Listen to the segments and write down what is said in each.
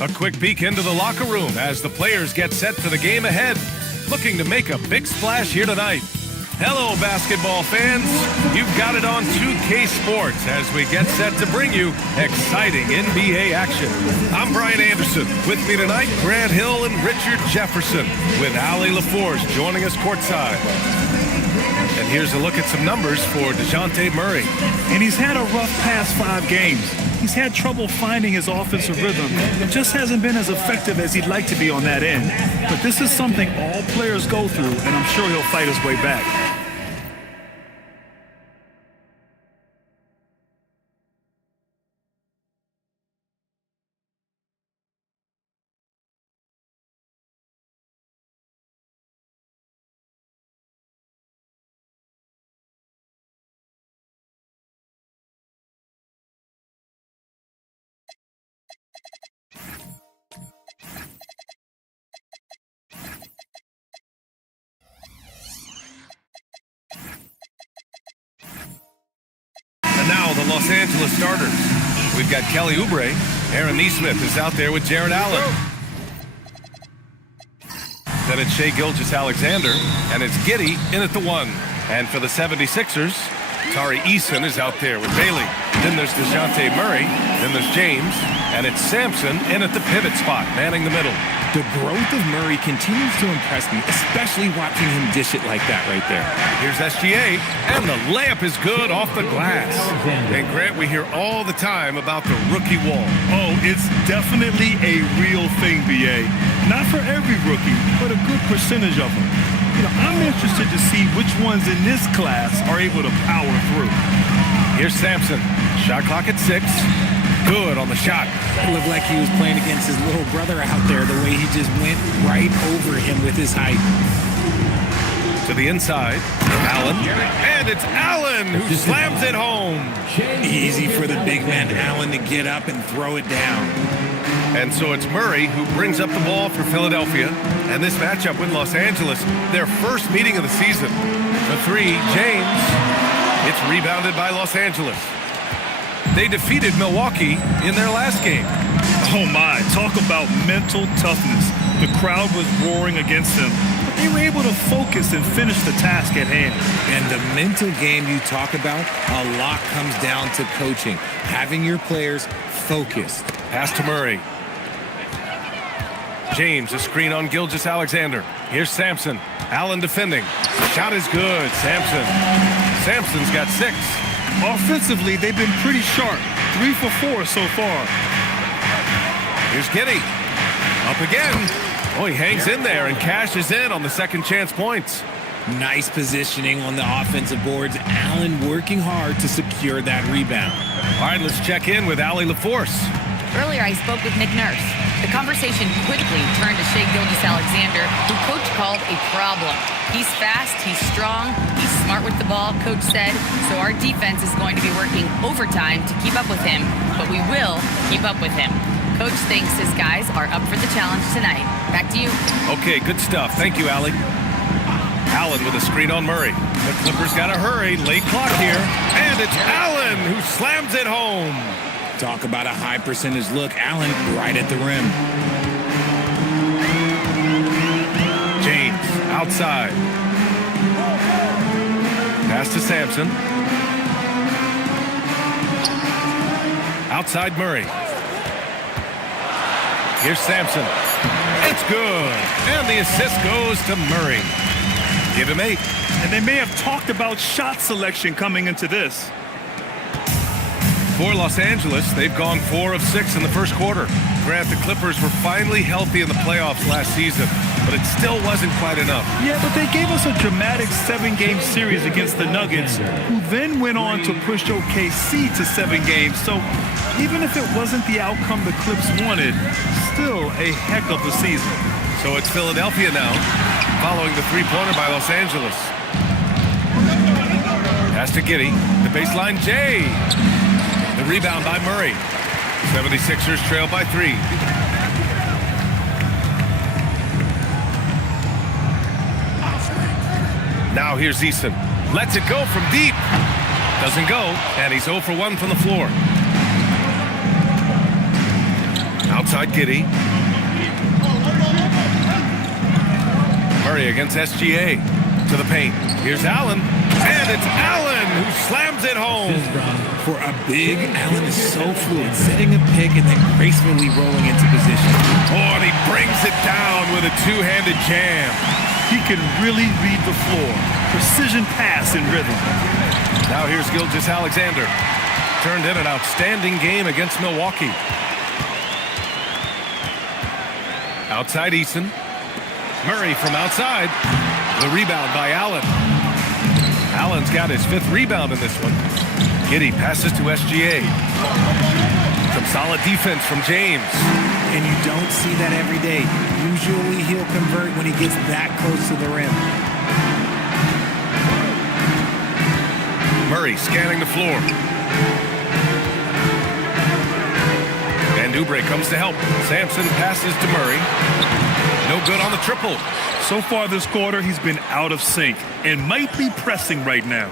A quick peek into the locker room as the players get set for the game ahead, looking to make a big splash here tonight. Hello, basketball fans. You've got it on 2K Sports as we get set to bring you exciting NBA action. I'm Brian Anderson. With me tonight, Grant Hill and Richard Jefferson, with Ali LaForce joining us courtside. And here's a look at some numbers for DeJounte Murray. And he's had a rough past 5 games. He's had trouble finding his offensive rhythm. It just hasn't been as effective as he'd like to be on that end. But this is something all players go through, and I'm sure he'll fight his way back. Now the Los Angeles starters. We've got Kelly Oubre. Aaron Nesmith is out there with Jared Allen. Then it's Shai Gilgeous-Alexander, and it's Giddey in at the 1. And for the 76ers, Tari Eason is out there with Bailey. Then there's DeJounte Murray. Then there's James. And it's Sampson in at the pivot spot, manning the middle. The growth of Murray continues to impress me, especially watching him dish it like that right there. Here's SGA, and the layup is good off the glass. And Grant, we hear all the time about the rookie wall. Oh, it's definitely a real thing, BA. Not for every rookie, but a good percentage of them. You know, I'm interested to see which ones in this class are able to power through. Here's Sampson. Shot clock at 6. Good on the shot. It looked like he was playing against his little brother out there, the way he just went right over him with his height. To the inside, Allen. And it's Allen who slams it home. Easy for the big man Allen to get up and throw it down. And so it's Murray who brings up the ball for Philadelphia. And this matchup with Los Angeles, their first meeting of the season. The 3, James. It's rebounded by Los Angeles. They defeated Milwaukee in their last game. Oh my, talk about mental toughness. The crowd was roaring against them, but they were able to focus and finish the task at hand. And the mental game you talk about, a lot comes down to coaching, having your players focused. Pass to Murray. James, a screen on Gilgeous-Alexander. Here's Sampson. Allen defending. Shot is good. Sampson's got 6. Offensively, they've been pretty sharp. 3 for 4 so far. Here's Giddey. Up again. Oh, he hangs in there and cashes in on the second chance points. Nice positioning on the offensive boards. Allen working hard to secure that rebound. All right, let's check in with Ali LaForce. Earlier, I spoke with Nick Nurse. The conversation quickly turned to Shai Gilgeous-Alexander, who Coach called a problem. He's fast, he's strong, he's smart with the ball, Coach said, so our defense is going to be working overtime to keep up with him, but we will keep up with him. Coach thinks his guys are up for the challenge tonight. Back to you. Okay, good stuff. Thank you, Ali. Allen with a screen on Murray. The Clippers got to hurry. Late clock here. And it's Allen who slams it home. Talk about a high percentage look. Allen right at the rim. James outside. Pass to Sampson. Outside Murray. Here's Sampson. It's good. And the assist goes to Murray. Give him 8. And they may have talked about shot selection coming into this. For Los Angeles, they've gone 4 of 6 in the first quarter. Grant, the Clippers were finally healthy in the playoffs last season, but it still wasn't quite enough. Yeah, but they gave us a dramatic 7-game series against the Nuggets, who then went on to push OKC to 7 games. So even if it wasn't the outcome the Clips wanted, still a heck of a season. So it's Philadelphia now, following the 3-pointer by Los Angeles. Pass to Giddey, the baseline Jay. The rebound by Murray. 76ers trail by 3. Now here's Eason. Lets it go from deep. Doesn't go, and he's 0 for 1 from the floor. Outside Giddy. Murray against SGA. To the paint. Here's Allen. And it's Allen who slams it home. For a big, Allen is so fluid, setting a pick and then gracefully rolling into position. Oh, and he brings it down with a two-handed jam. He can really read the floor. Precision pass and rhythm. Now here's Gilgeous-Alexander. Turned in an outstanding game against Milwaukee. Outside Eason. Murray from outside. The rebound by Allen. Allen's got his 5th rebound in this one. Giddy passes to SGA. Some solid defense from James. And you don't see that every day. Usually he'll convert when he gets that close to the rim. Murray scanning the floor. And Oubre comes to help. Sampson passes to Murray. No good on the triple. So far this quarter, he's been out of sync and might be pressing right now.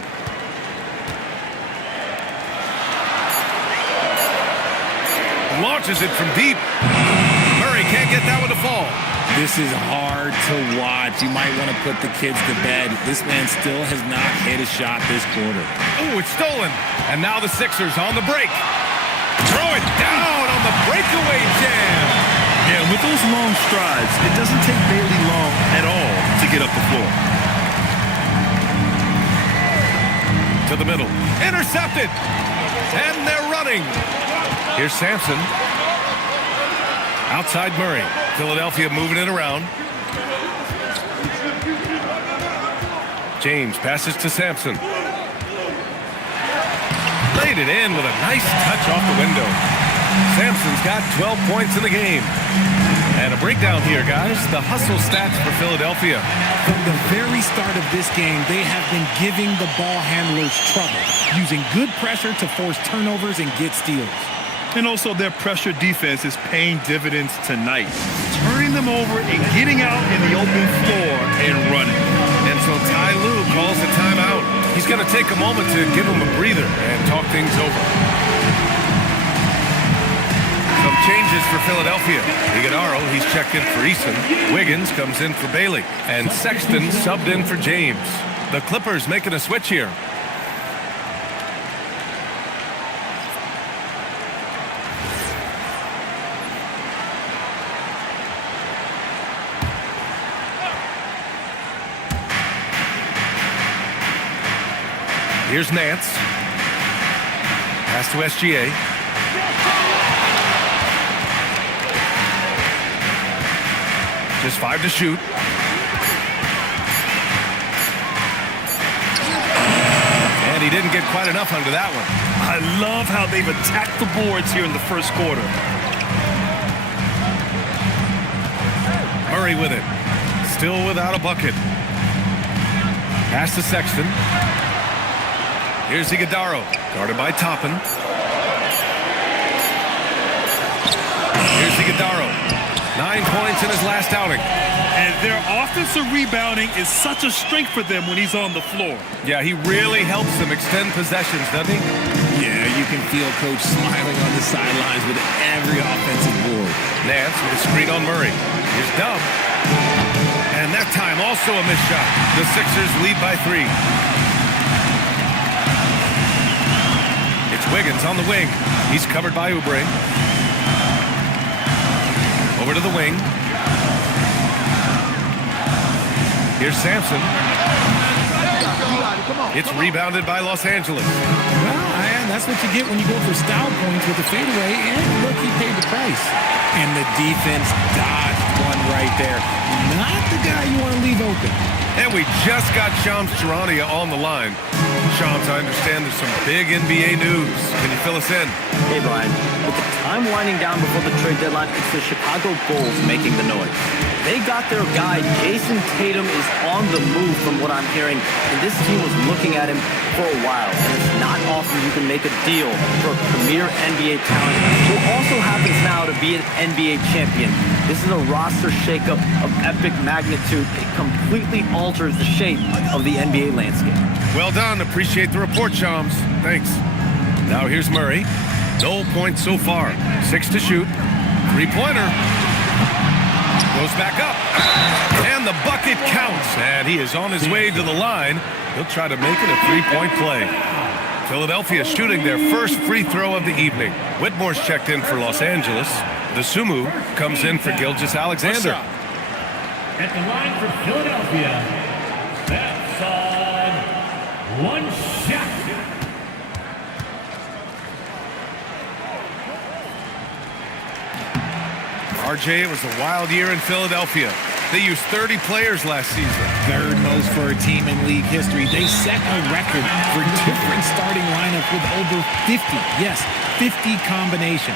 Launches it from deep. Murray can't get that one to fall. This is hard to watch. You might want to put the kids to bed. This man still has not hit a shot this quarter. Oh, it's stolen. And now the Sixers on the break. Throw it down on the breakaway jam. Yeah, with those long strides, it doesn't take Bailey long at all to get up the floor. To the middle. Intercepted. And they're running. Here's Sampson. Outside Murray. Philadelphia moving it around. James passes to Sampson. Laid it in with a nice touch off the window. Sampson's got 12 points in the game. And a breakdown here, guys. The hustle stats for Philadelphia. From the very start of this game, they have been giving the ball handlers trouble, using good pressure to force turnovers and get steals. And also their pressure defense is paying dividends tonight. Turning them over and getting out in the open floor and running. And so Ty Lue calls a timeout. He's going to take a moment to give him a breather and talk things over. Some changes for Philadelphia. Iguodaro, he's checked in for Eason. Wiggins comes in for Bailey. And Sexton subbed in for James. The Clippers making a switch here. Here's Nance. Pass to SGA. Just 5 to shoot. And he didn't get quite enough under that one. I love how they've attacked the boards here in the first quarter. Murray with it. Still without a bucket. Pass to Sexton. Here's Iguodaro, guarded by Toppin. Here's Iguodaro. 9 points in his last outing. And their offensive rebounding is such a strength for them when he's on the floor. Yeah, he really helps them extend possessions, doesn't he? Yeah, you can feel Coach smiling on the sidelines with every offensive board. Nance with a screen on Murray. Here's Dub. And that time also a missed shot. The Sixers lead by 3. It's Wiggins on the wing. He's covered by Oubre. Over to the wing. Here's Sampson. It's rebounded by Los Angeles. Well, that's what you get when you go for style points with the fadeaway, and look, he paid the price. And the defense dodged one right there. Not the guy you want to leave open. And we just got Shams Charania on the line. Shams, I understand there's some big NBA news. Can you fill us in? Hey, Brian. With the time winding down before the trade deadline, it's the Chicago Bulls making the noise. They got their guy, Jason Tatum, is on the move from what I'm hearing, and this team was looking at him for a while, and it's not often you can make a deal for a premier NBA talent who also happens now to be an NBA champion. This is a roster shakeup of epic magnitude. It completely alters the shape of the NBA landscape. Well done. Appreciate the report, Shams. Thanks. Now here's Murray. No points so far. 6 to shoot. Three-pointer. Goes back up. And the bucket counts. And he is on his way to the line. He'll try to make it a three-point play. Philadelphia shooting their first free throw of the evening. Whitmore's checked in for Los Angeles. The Sumu comes in for Gilgeous-Alexander. At the line for Philadelphia, that's on one shot. RJ, it was a wild year in Philadelphia. They used 30 players last season. Third most for a team in league history. They set a record for different starting lineups with over 50. Yes, 50 combination.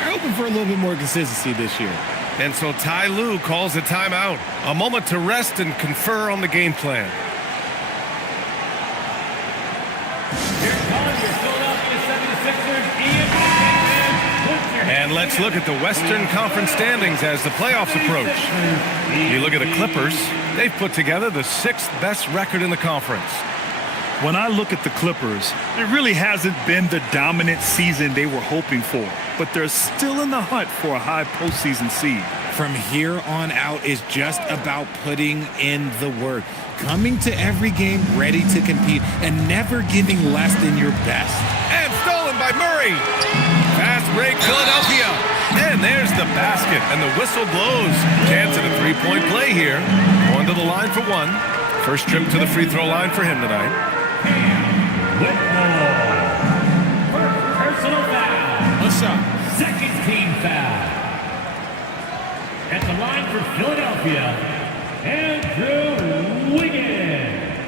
They're hoping for a little bit more consistency this year. And so Ty Lue calls a timeout. A moment to rest and confer on the game plan. Here comes your Philadelphia 76ers, Ian. And let's look at the Western Conference standings as the playoffs approach. You look at the Clippers, they've put together the 6th best record in the conference. When I look at the Clippers, it really hasn't been the dominant season they were hoping for, but they're still in the hunt for a high postseason seed. From here on out is just about putting in the work, coming to every game ready to compete, and never giving less than your best. And stolen by Murray. Fast break, Philadelphia. And there's the basket, and the whistle blows. Chance at a three-point play here. Going to the line for one. First trip to the free throw line for him tonight. Whitmore. First personal foul. What's up? Second team foul. At the line for Philadelphia, Andrew Wiggins.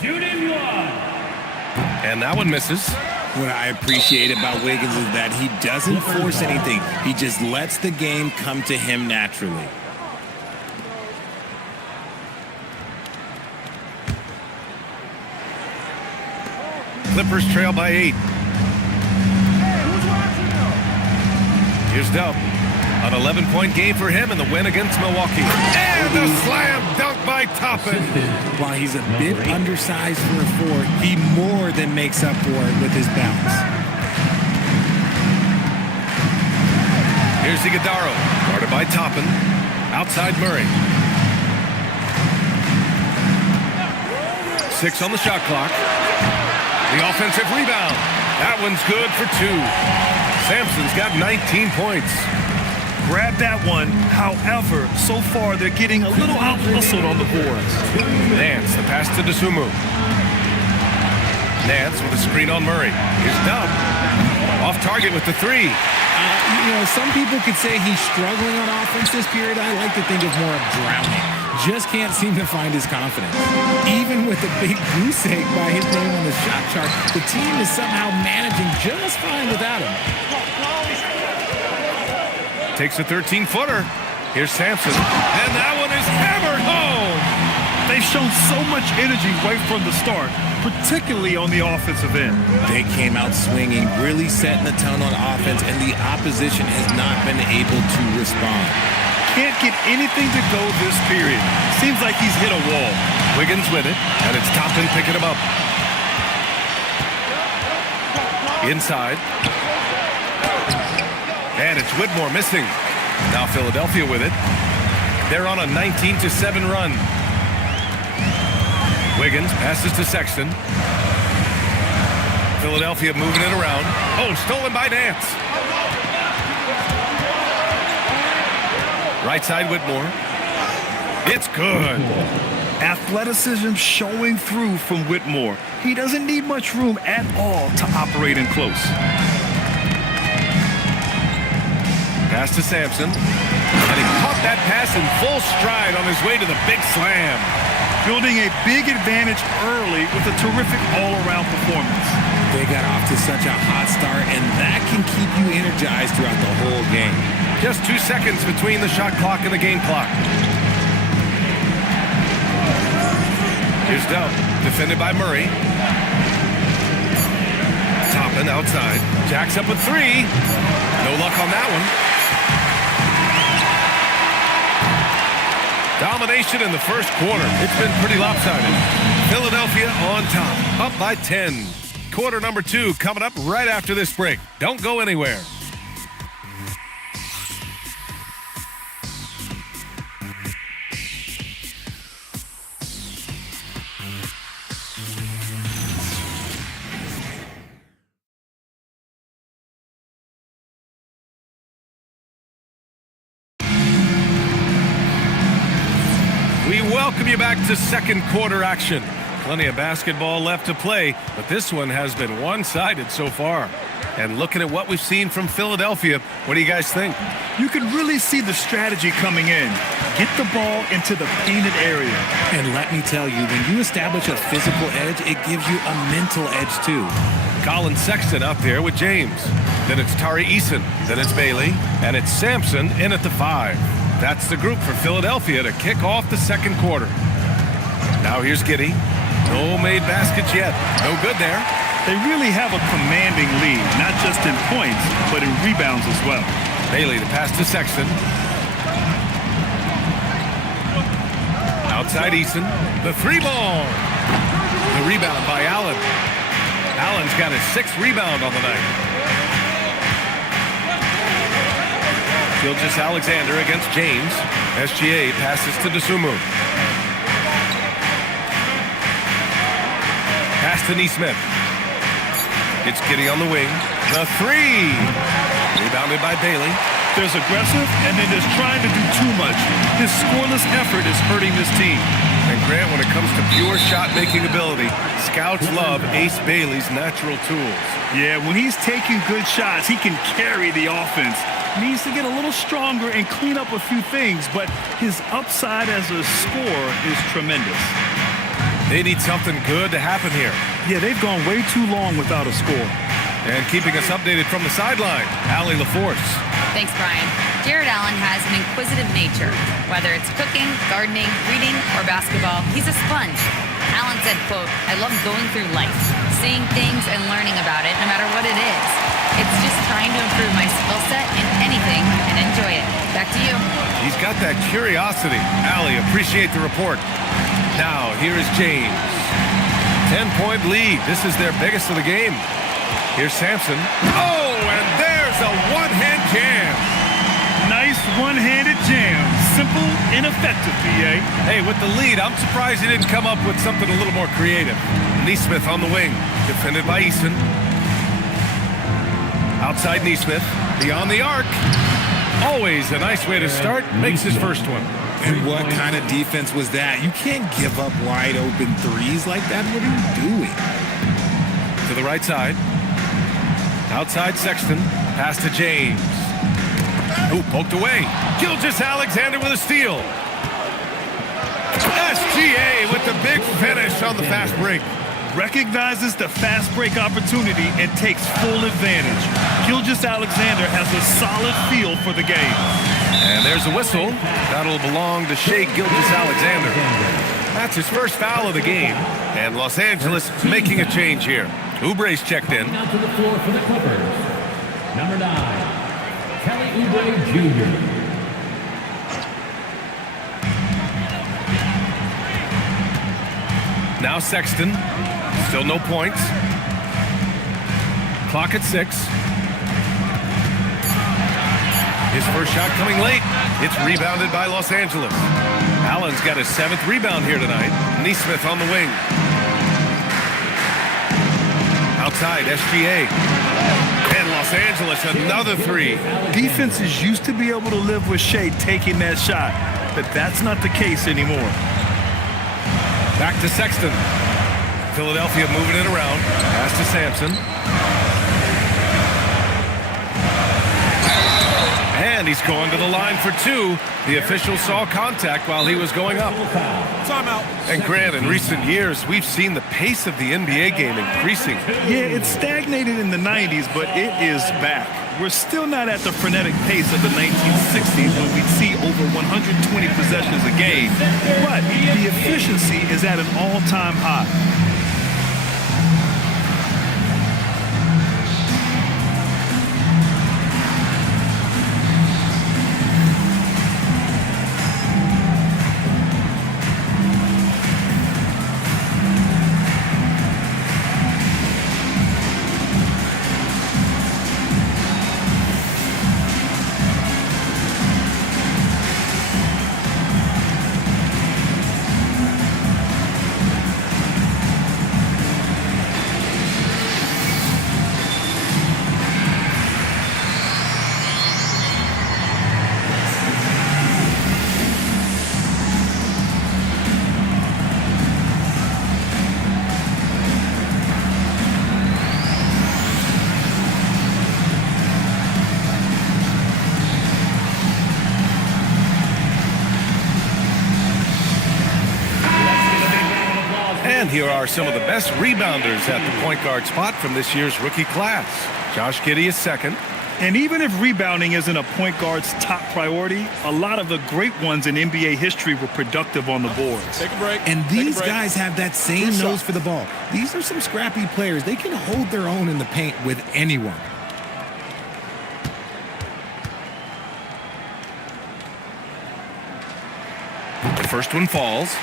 Shooting one. And that one misses. What I appreciate about Wiggins is that he doesn't force anything. He just lets the game come to him naturally. Clippers trail by 8. Here's Dub. An 11-point game for him in the win against Milwaukee. And a slam dunk by Toppin. While he's a bit undersized for a 4, he more than makes up for it with his bounce. Here's Iguodala, guarded by Toppin. Outside Murray. 6 on the shot clock. The offensive rebound. That one's good for 2. Sampson's got 19 points. Grab that one. However, so far they're getting a little out-hustled on the boards. Nance, the pass to Dosunmu. Nance with a screen on Murray. Here's Dub. Off target with the 3. Some people could say he's struggling on offense this period. I like to think of more of drowning. Just can't seem to find his confidence. Even with a big goose egg by his name on the shot chart, the team is somehow managing just fine without him. Takes a 13-footer. Here's Sampson. And that one is hammered home. They've shown so much energy right from the start, particularly on the offensive end. They came out swinging, really setting the tone on offense, and the opposition has not been able to respond. Can't get anything to go this period. Seems like he's hit a wall. Wiggins with it, and it's Toppin picking him up. Inside. And it's Whitmore missing. Now Philadelphia with it. They're on a 19-7 run. Wiggins passes to Sexton. Philadelphia moving it around. Oh, stolen by Nance. Right side Whitmore. It's good. Athleticism showing through from Whitmore. He doesn't need much room at all to operate in close. Pass to Sampson. And he caught that pass in full stride on his way to the big slam. Building a big advantage early with a terrific all-around performance. They got off to such a hot start, and that can keep you energized throughout the whole game. Just 2 seconds between the shot clock and the game clock. Here's Dub, defended by Murray. Toppin outside. Jacks up with 3. No luck on that one. Domination in the first quarter. It's been pretty lopsided. Philadelphia on top, up by 10. Quarter number 2 coming up right after this break. Don't go anywhere. We welcome you back to second quarter action. Plenty of basketball left to play, but this one has been one-sided so far. And looking at what we've seen from Philadelphia, what do you guys think? You can really see the strategy coming in. Get the ball into the painted area. And let me tell you, when you establish a physical edge, it gives you a mental edge too. Colin Sexton out there with James. Then it's Tari Eason. Then it's Bailey. And it's Sampson in at the 5. That's the group for Philadelphia to kick off the second quarter. Now here's Giddey. No made baskets yet. No good there. They really have a commanding lead, not just in points, but in rebounds as well. Bailey, the pass to Sexton. Outside Eason. The 3-ball. The rebound by Allen. Allen's got his 6th rebound on the night. Gilgeous-Alexander against James. SGA passes to Dosunmu. Pass to Nesmith. It's Giddey on the wing. The 3. Rebounded by Bailey. There's aggressive, and then there's trying to do too much. His scoreless effort is hurting this team. And Grant, when it comes to pure shot-making ability, scouts love Ace Bailey's natural tools. Yeah, when he's taking good shots, he can carry the offense. Needs to get a little stronger and clean up a few things, but his upside as a scorer is tremendous. They need something good to happen here. Yeah, they've gone way too long without a score. And keeping us updated from the sideline, Allie LaForce. Thanks, Brian. Jared Allen has an inquisitive nature. Whether it's cooking, gardening, reading, or basketball, he's a sponge. Allen said, quote, "I love going through life, seeing things and learning about it no matter what it is. It's just trying to improve my skill set in anything and enjoy it." Back to you. He's got that curiosity. Allie, appreciate the report. Now, here is James. 10-point lead. This is their biggest of the game. Here's Sampson. Oh, and there's a one-hand jam. Nice one-handed jam. Simple and effective, PA. Hey, with the lead, I'm surprised he didn't come up with something a little more creative. Nesmith on the wing. Defended by Eason. Outside Nesmith. Beyond the arc. Always a nice way to start. Makes his first one. And what kind of defense was that? You can't give up wide open threes like that. What are you doing? To the right side. Outside Sexton. Pass to James. Ooh, poked away. Gilgeous-Alexander with a steal. SGA with the big finish on the fast break. Recognizes the fast break opportunity and takes full advantage. Gilgeous-Alexander has a solid feel for the game. And there's a whistle. That'll belong to Shai Gilgeous-Alexander. That's his first foul of the game. And Los Angeles making a change here. Oubre's checked in. Now to the floor for the Clippers. Number 9, Kelly Oubre Jr. Now Sexton. Still no points. Clock at 6. His first shot coming late. It's rebounded by Los Angeles. Allen's got his 7th rebound here tonight. Nesmith on the wing. Outside, SGA. And Los Angeles, another 3. Defenses used to be able to live with Shai taking that shot, but that's not the case anymore. Back to Sexton. Philadelphia moving it around. Pass to Sampson. And he's going to the line for 2. The official saw contact while he was going up. Timeout. And Grant, in recent years, we've seen the pace of the NBA game increasing. Yeah, it stagnated in the 90s, but it is back. We're still not at the frenetic pace of the 1960s when we'd see over 120 possessions a game, but the efficiency is at an all-time high. here are some of the best rebounders at the point guard spot from this year's rookie class. Josh Giddey is second. And even if rebounding isn't a point guard's top priority, a lot of the great ones in NBA history were productive on the boards. Take a break. And Take a these break. guys have that same Good nose shot. for the ball. These are some scrappy players. They can hold their own in the paint with anyone. The first one falls.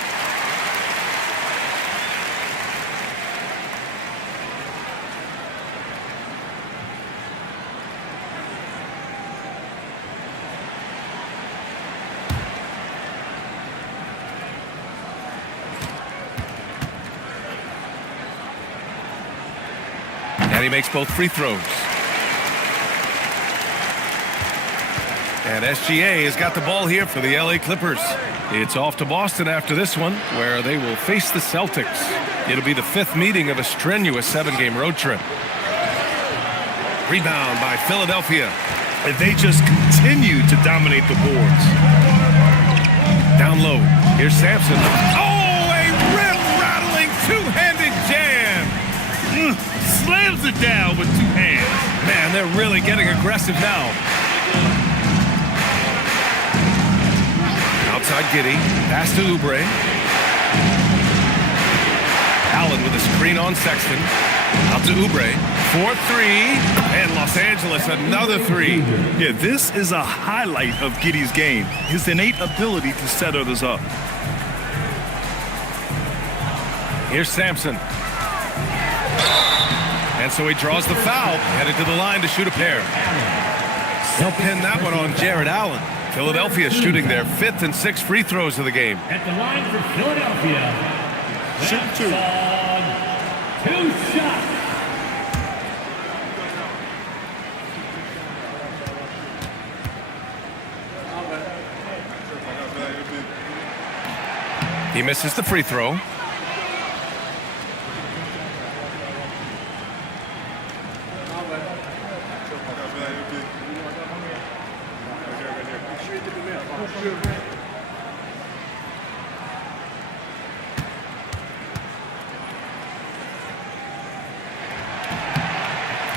And he makes both free throws. And SGA has got the ball here for the LA Clippers. It's off to Boston after this one, where they will face the Celtics. It'll be the 5th meeting of a strenuous 7-game road trip. Rebound by Philadelphia. And they just continue to dominate the boards. Down low. Here's Sampson. Oh, a rip-rattling two-handed jam. Slams it down with 2 hands. Man, they're really getting aggressive now. Outside Giddey. Pass to Oubre. Allen with a screen on Sexton. Out to Oubre. 4-3. And Los Angeles another 3. Yeah, this is a highlight of Giddey's game. His innate ability to set others up. Here's Sampson. And so he draws the foul. Headed to the line to shoot a pair. He'll pin that one on Jared Allen. Philadelphia shooting their 5th and 6th free throws of the game. At the line for Philadelphia. Shoot 2. 2 shots. He misses the free throw.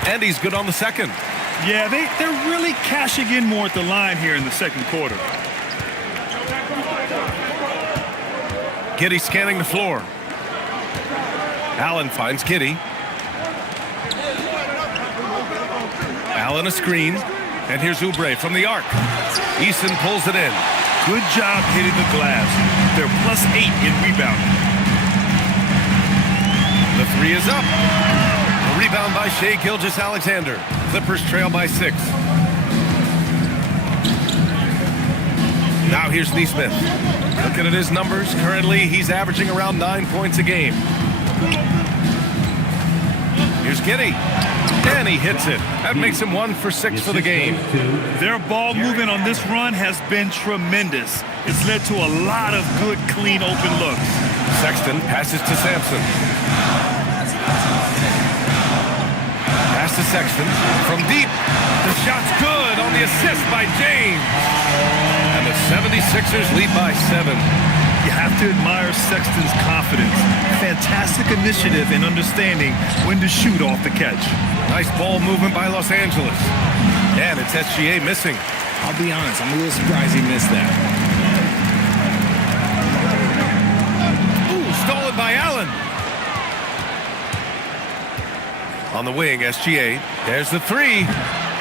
And he's good on the second. Yeah, they're really cashing in more at the line here in the second quarter. Giddey scanning the floor. Allen finds Giddey. Allen a screen. And here's Oubre from the arc. Eason pulls it in. Good job hitting the glass. They're +8 in rebounding. The 3 is up. A rebound by Shai Gilgeous-Alexander. Clippers trail by 6. Now here's Neesmith. Looking at his numbers, currently he's averaging around 9 points a game. Here's Giddey. And he hits it. That makes him 1 for 6 for the game. Their ball movement on this run has been tremendous. It's led to a lot of good, clean, open looks. Sexton passes to Sampson. Pass to Sexton from deep. The shot's good on the assist by James. And the 76ers lead by 7. You have to admire Sexton's confidence. Fantastic initiative and understanding when to shoot off the catch. Nice ball movement by Los Angeles. And it's SGA missing. I'll be honest, I'm a little surprised he missed that. Ooh, stolen by Allen. On the wing, SGA. There's the 3.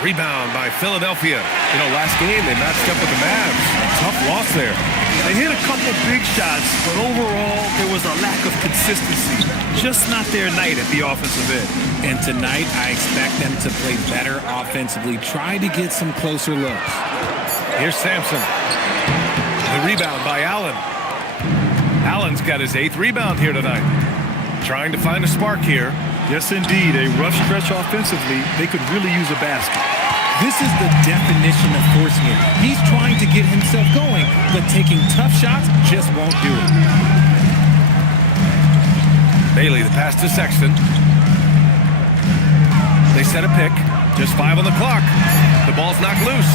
Rebound by Philadelphia. You know, last game they matched up with the Mavs. Tough loss there. They hit a couple big shots, but overall, there was a lack of consistency. Just not their night at the offensive end. And tonight, I expect them to play better offensively. Try to get some closer looks. Here's Sampson. The rebound by Allen. Allen's got his 8th rebound here tonight. Trying to find a spark here. Yes, indeed. A rough stretch offensively. They could really use a basket. This is the definition of forcing it. He's trying to get himself going, but taking tough shots just won't do it. Bailey, the pass to Sexton. They set a pick. Just 5 on the clock. The ball's knocked loose.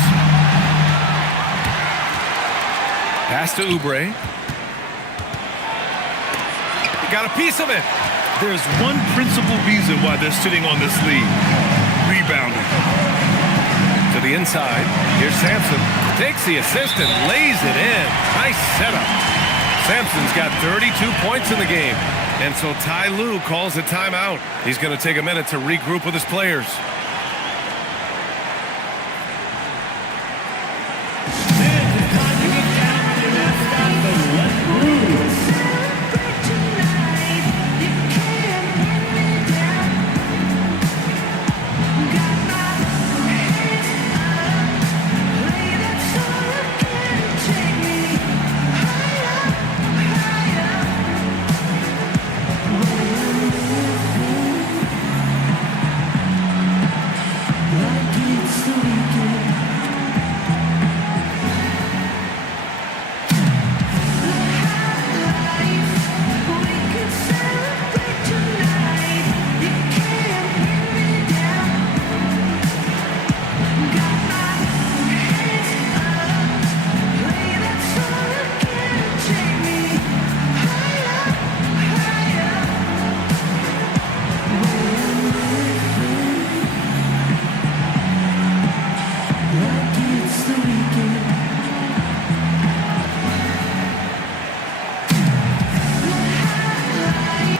Pass to Oubre. Got a piece of it. There's one principal reason why they're sitting on this lead. Rebounding. To the inside. Here's Sampson. Takes the assist and lays it in. Nice setup. Sampson's got 32 points in the game. And so Ty Lue calls a timeout. He's going to take a minute to regroup with his players.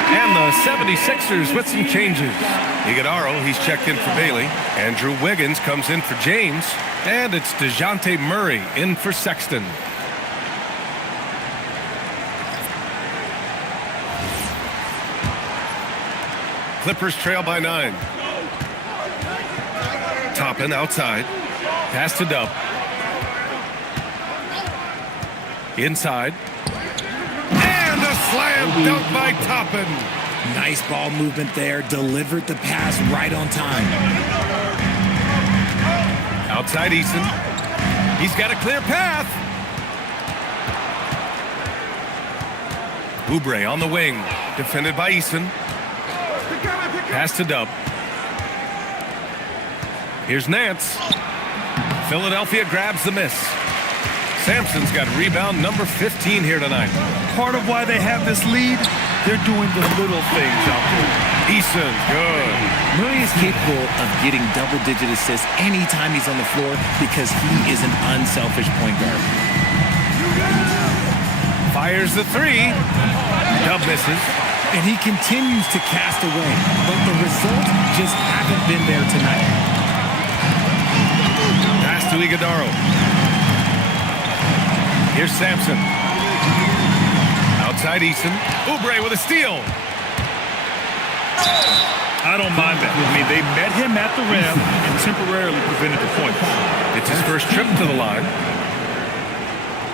And the 76ers with some changes. Iguodaro, he's checked in for Bailey. Andrew Wiggins comes in for James. And it's DeJounte Murray in for Sexton. Clippers trail by 9. Toppin outside. Pass to Dub. Inside. And a slam dunk by Toppin. Nice ball movement there. Delivered the pass right on time. Outside Eason. He's got a clear path. Oubre on the wing. Defended by Eason. Pass to Dub. Here's Nance. Philadelphia grabs the miss. Sampson's got rebound number 15 here tonight. Part of why they have this lead, they're doing the little things out there. Eason, good. Murray is capable of getting double-digit assists anytime he's on the floor because he is an unselfish point guard. Fires the three. Dub misses. And he continues to cast away, but the results just haven't been there tonight. Pass to Iguodaro. Here's Sampson. Outside Eason. Oubre with a steal. I don't mind that. I mean, they met him at the rim and temporarily prevented the point. It's his first trip to the line.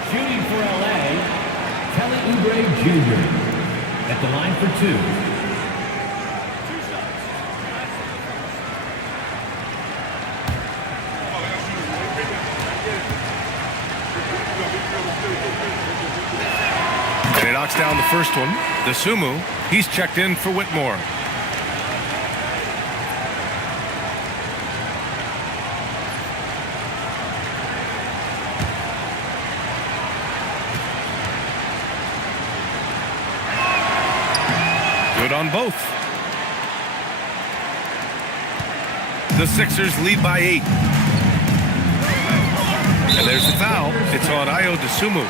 Shooting for LA, Kelly Oubre Jr. at the line for 2. And he knocks down the first one. Dosunmu, he's checked in for Whitmore. Good on both. The Sixers lead by 8. And there's the foul. It's on Ayo Dosunmu.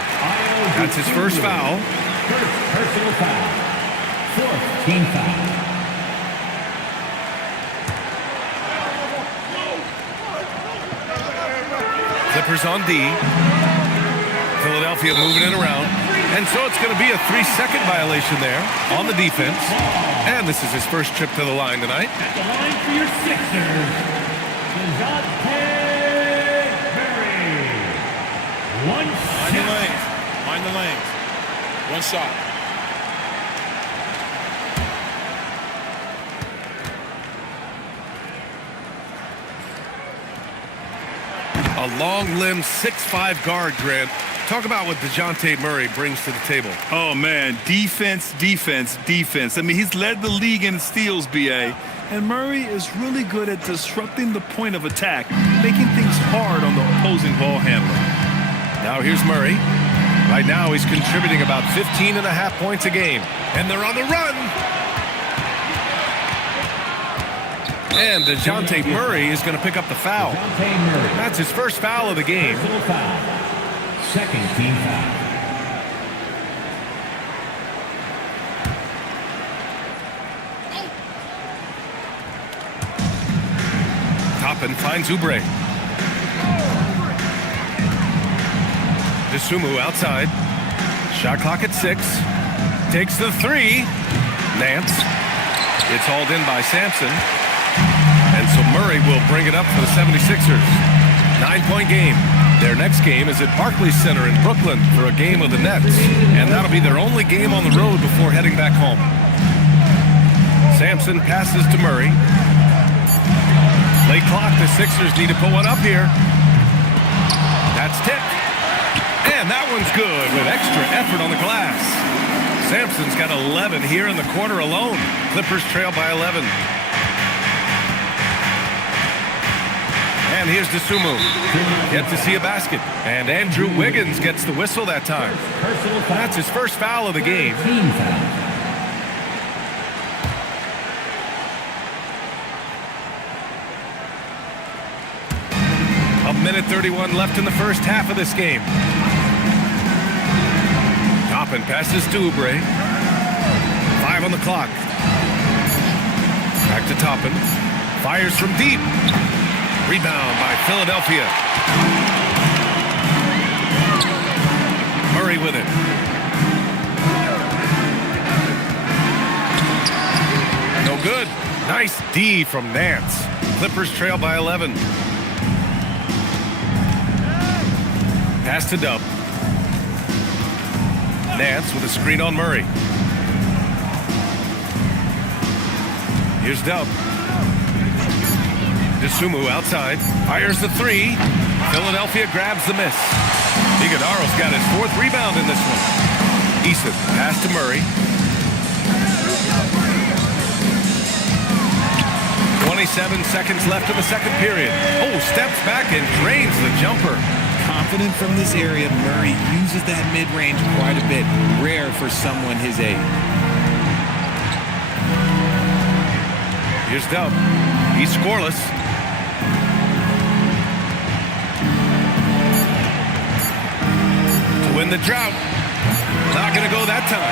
That's his first foul. First personal foul. Fourth team foul. Clippers on D. Philadelphia moving it around. And so it's going to be a 3-second violation there on the defense. And this is his first trip to the line tonight. At the line for your Sixers, DeJounte Murray. One shot. Mind the lanes. Mind the lanes. One shot. A long-limbed 6'5" guard, Grant. Talk about what DeJounte Murray brings to the table. Oh, man, defense, defense, defense. I mean, he's led the league in steals, B.A., and Murray is really good at disrupting the point of attack, making things hard on the opposing ball handler. Now here's Murray. Right now, he's contributing about 15.5 points a game. And they're on the run. And DeJounte Murray is going to pick up the foul. That's his first foul of the game. Second team foul. Toppin finds Oubre. DeSumo outside. Shot clock at 6. Takes the 3. Nance. It's hauled in by Sampson. And so Murray will bring it up for the 76ers. 9-point game. Their next game is at Barclays Center in Brooklyn for a game of the Nets. And that'll be their only game on the road before heading back home. Sampson passes to Murray. Late clock, the Sixers need to put one up here. That's tipped. And that one's good with extra effort on the glass. Sampson's got 11 here in the quarter alone. Clippers trail by 11. And here's DeSumo. Yet to see a basket. And Andrew Wiggins gets the whistle that time. That's his first foul of the game. A minute 31 left in the first half of this game. Toppin passes to Oubre. 5 on the clock. Back to Toppin. Fires from deep. Rebound by Philadelphia. Murray with it. No good. Nice D from Nance. Clippers trail by 11. Pass to Dub. Nance with a screen on Murray. Here's Dub. DeSumo outside. Fires the 3. Philadelphia grabs the miss. Iguodala's got his 4th rebound in this one. Eason pass to Murray. 27 seconds left in the second period. Oh, steps back and drains the jumper. Confident from this area, Murray uses that mid-range quite a bit. Rare for someone his age. Here's Dub. He's scoreless. To win the drought. Not going to go that time.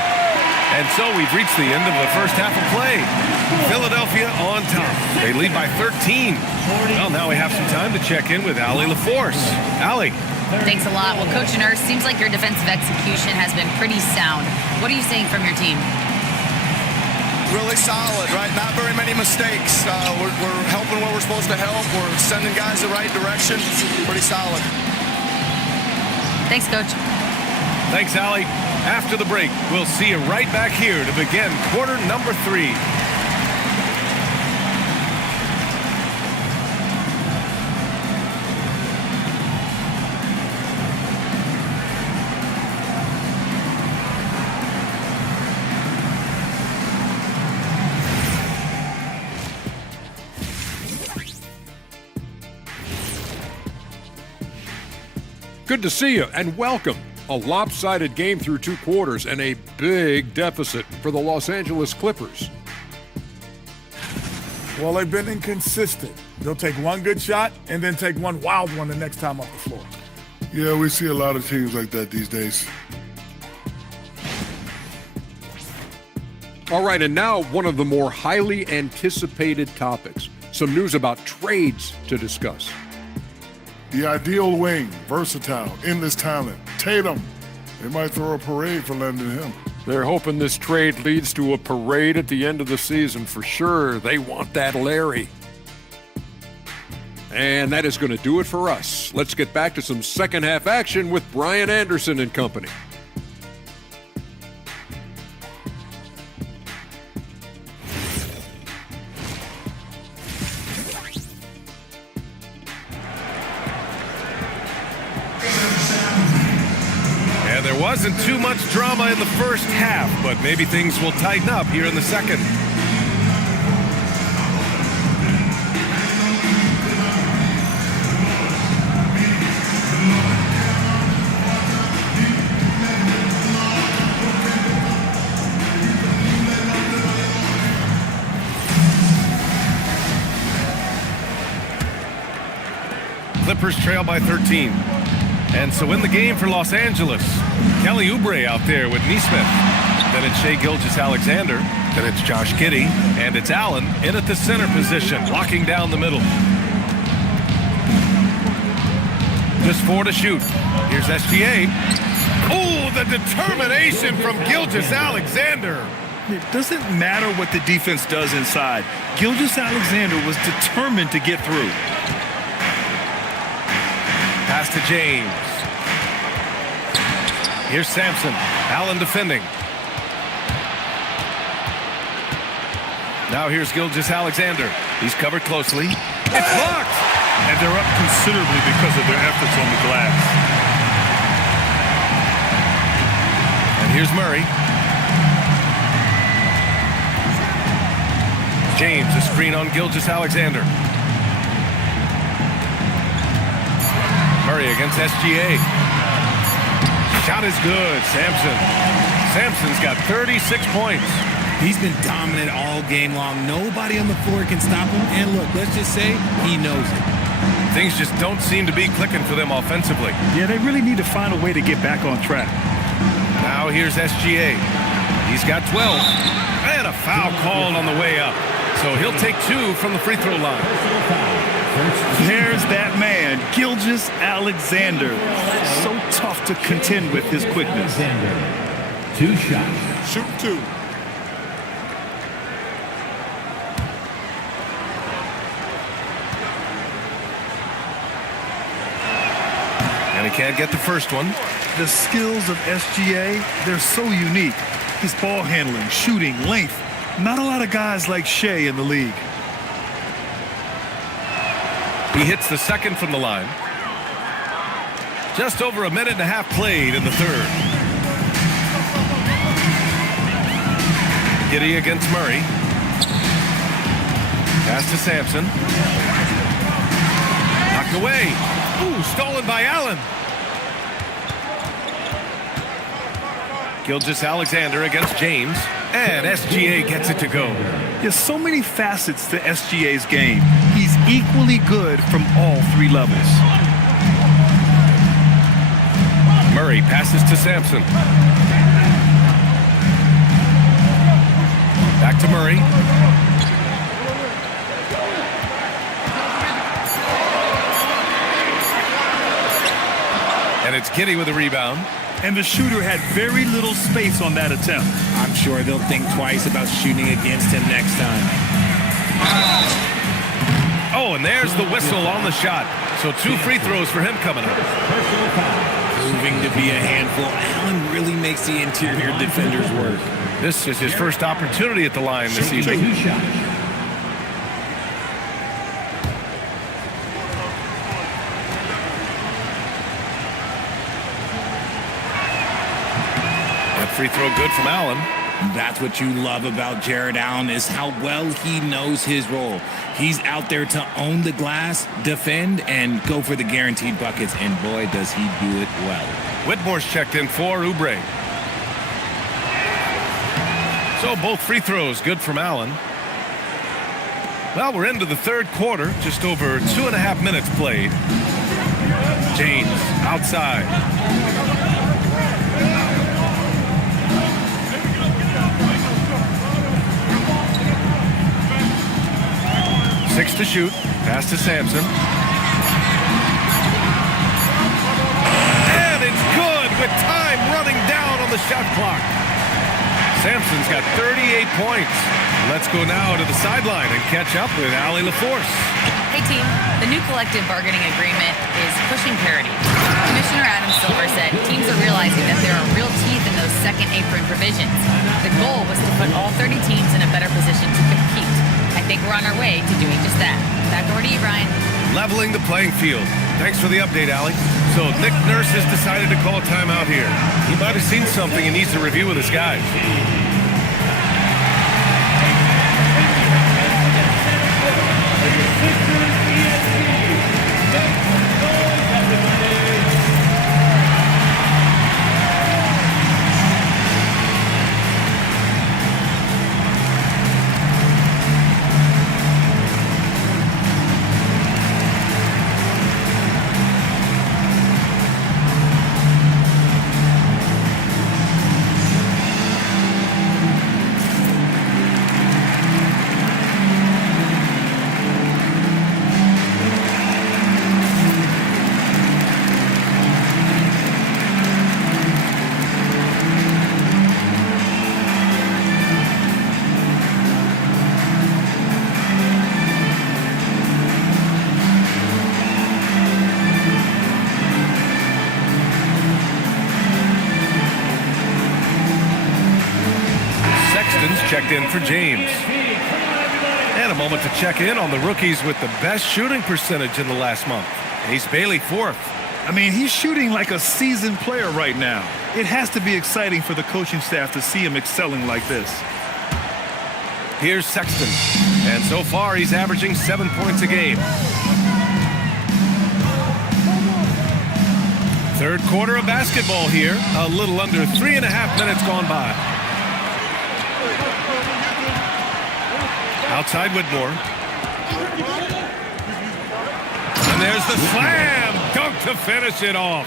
And so we've reached the end of the first half of play. Philadelphia on top. They lead by 13. Well, now we have some time to check in with Allie LaForce. Allie. Thanks a lot. Well, Coach Nurse, seems like your defensive execution has been pretty sound. What are you seeing from your team? Really solid, right? Not very many mistakes. We're helping where we're supposed to help. We're sending guys the right direction. Pretty solid. Thanks, Coach. Thanks, Allie. After the break, we'll see you right back here to begin quarter number 3. Good to see you and welcome. A lopsided game through 2 quarters and a big deficit for the Los Angeles Clippers. Well, they've been inconsistent. They'll take one good shot and then take one wild one the next time off the floor. Yeah, we see a lot of teams like that these days. All right, and now one of the more highly anticipated topics. Some news about trades to discuss. The ideal wing, versatile, endless talent, Tatum. They might throw a parade for landing him. They're hoping this trade leads to a parade at the end of the season for sure. They want that Larry. And that is going to do it for us. Let's get back to some second half action with Brian Anderson and company. There wasn't too much drama in the first half, but maybe things will tighten up here in the second. Clippers trail by 13. And so in the game for Los Angeles, Kelly Oubre out there with Neesmith. Then it's Shai Gilgeous-Alexander. Then it's Josh Giddey. And it's Allen in at the center position, locking down the middle. Just 4 to shoot. Here's SGA. Oh, the determination from Gilgeous-Alexander. It doesn't matter what the defense does inside. Gilgeous-Alexander was determined to get through. Pass to James. Here's Sampson. Allen defending. Now here's Gilgeous-Alexander. He's covered closely. It's blocked! And they're up considerably because of their efforts on the glass. And here's Murray. James, a screen on Gilgeous-Alexander. Murray against SGA. Shot is good. Sampson's got 36 points. He's been dominant all game long. Nobody on the floor can stop him. And look, let's just say he knows it. Things just don't seem to be clicking for them offensively. Yeah, they really need to find a way to get back on track. Now here's SGA. He's got 12. And a foul called on the way up. So he'll take 2 from the free throw line. There's that man, Gilgeous-Alexander. So tough to contend with his quickness. 2 shots. Shoot 2. And he can't get the first one. The skills of SGA, they're so unique. His ball handling, shooting, length. Not a lot of guys like Shai in the league. He hits the second from the line. Just over a minute and a half played in the third. Giddey against Murray. Pass to Sampson. Knocked away. Ooh, stolen by Allen. Gilgeous-Alexander against James. And SGA gets it to go. There's so many facets to SGA's game. He's equally good from all 3 levels. Murray passes to Sampson. Back to Murray. And it's Giddey with a rebound. And the shooter had very little space on that attempt. I'm sure they'll think twice about shooting against him next time. Oh, and there's the whistle on the shot. So 2 free throws for him coming up. Proving to be a handful. Allen really makes the interior defenders work. This is his first opportunity at the line this evening. 2 shots. Free throw good from Allen. That's what you love about Jared Allen is how well he knows his role. He's out there to own the glass, defend, and go for the guaranteed buckets. And boy, does he do it well. Whitmore's checked in for Oubre. So both free throws good from Allen. Well, we're into the third quarter. Just over 2.5 minutes played. James outside. 6 to shoot. Pass to Sampson. And it's good with time running down on the shot clock. Sampson's got 38 points. Let's go now to the sideline and catch up with Allie LaForce. Hey, team. The new collective bargaining agreement is pushing parity. Commissioner Adam Silver said teams are realizing that there are real teeth in those second apron provisions. The goal was to put all 30 teams in a better position to compete. I think we're on our way to doing just that. Back over to you, Brian. Leveling the playing field. Thanks for the update, Allie. So Nick Nurse has decided to call a timeout here. He might have seen something he needs to review with his guys. checked in for James. And a moment to check in on the rookies with the best shooting percentage in the last month. Ace Bailey, 4th. I mean, he's shooting like a seasoned player right now. It has to be exciting for the coaching staff to see him excelling like this. Here's Sexton. And so far, he's averaging 7 points a game. Third quarter of basketball here. A little under 3.5 minutes gone by. Outside Whitmore. And there's the slam. Dunk to finish it off.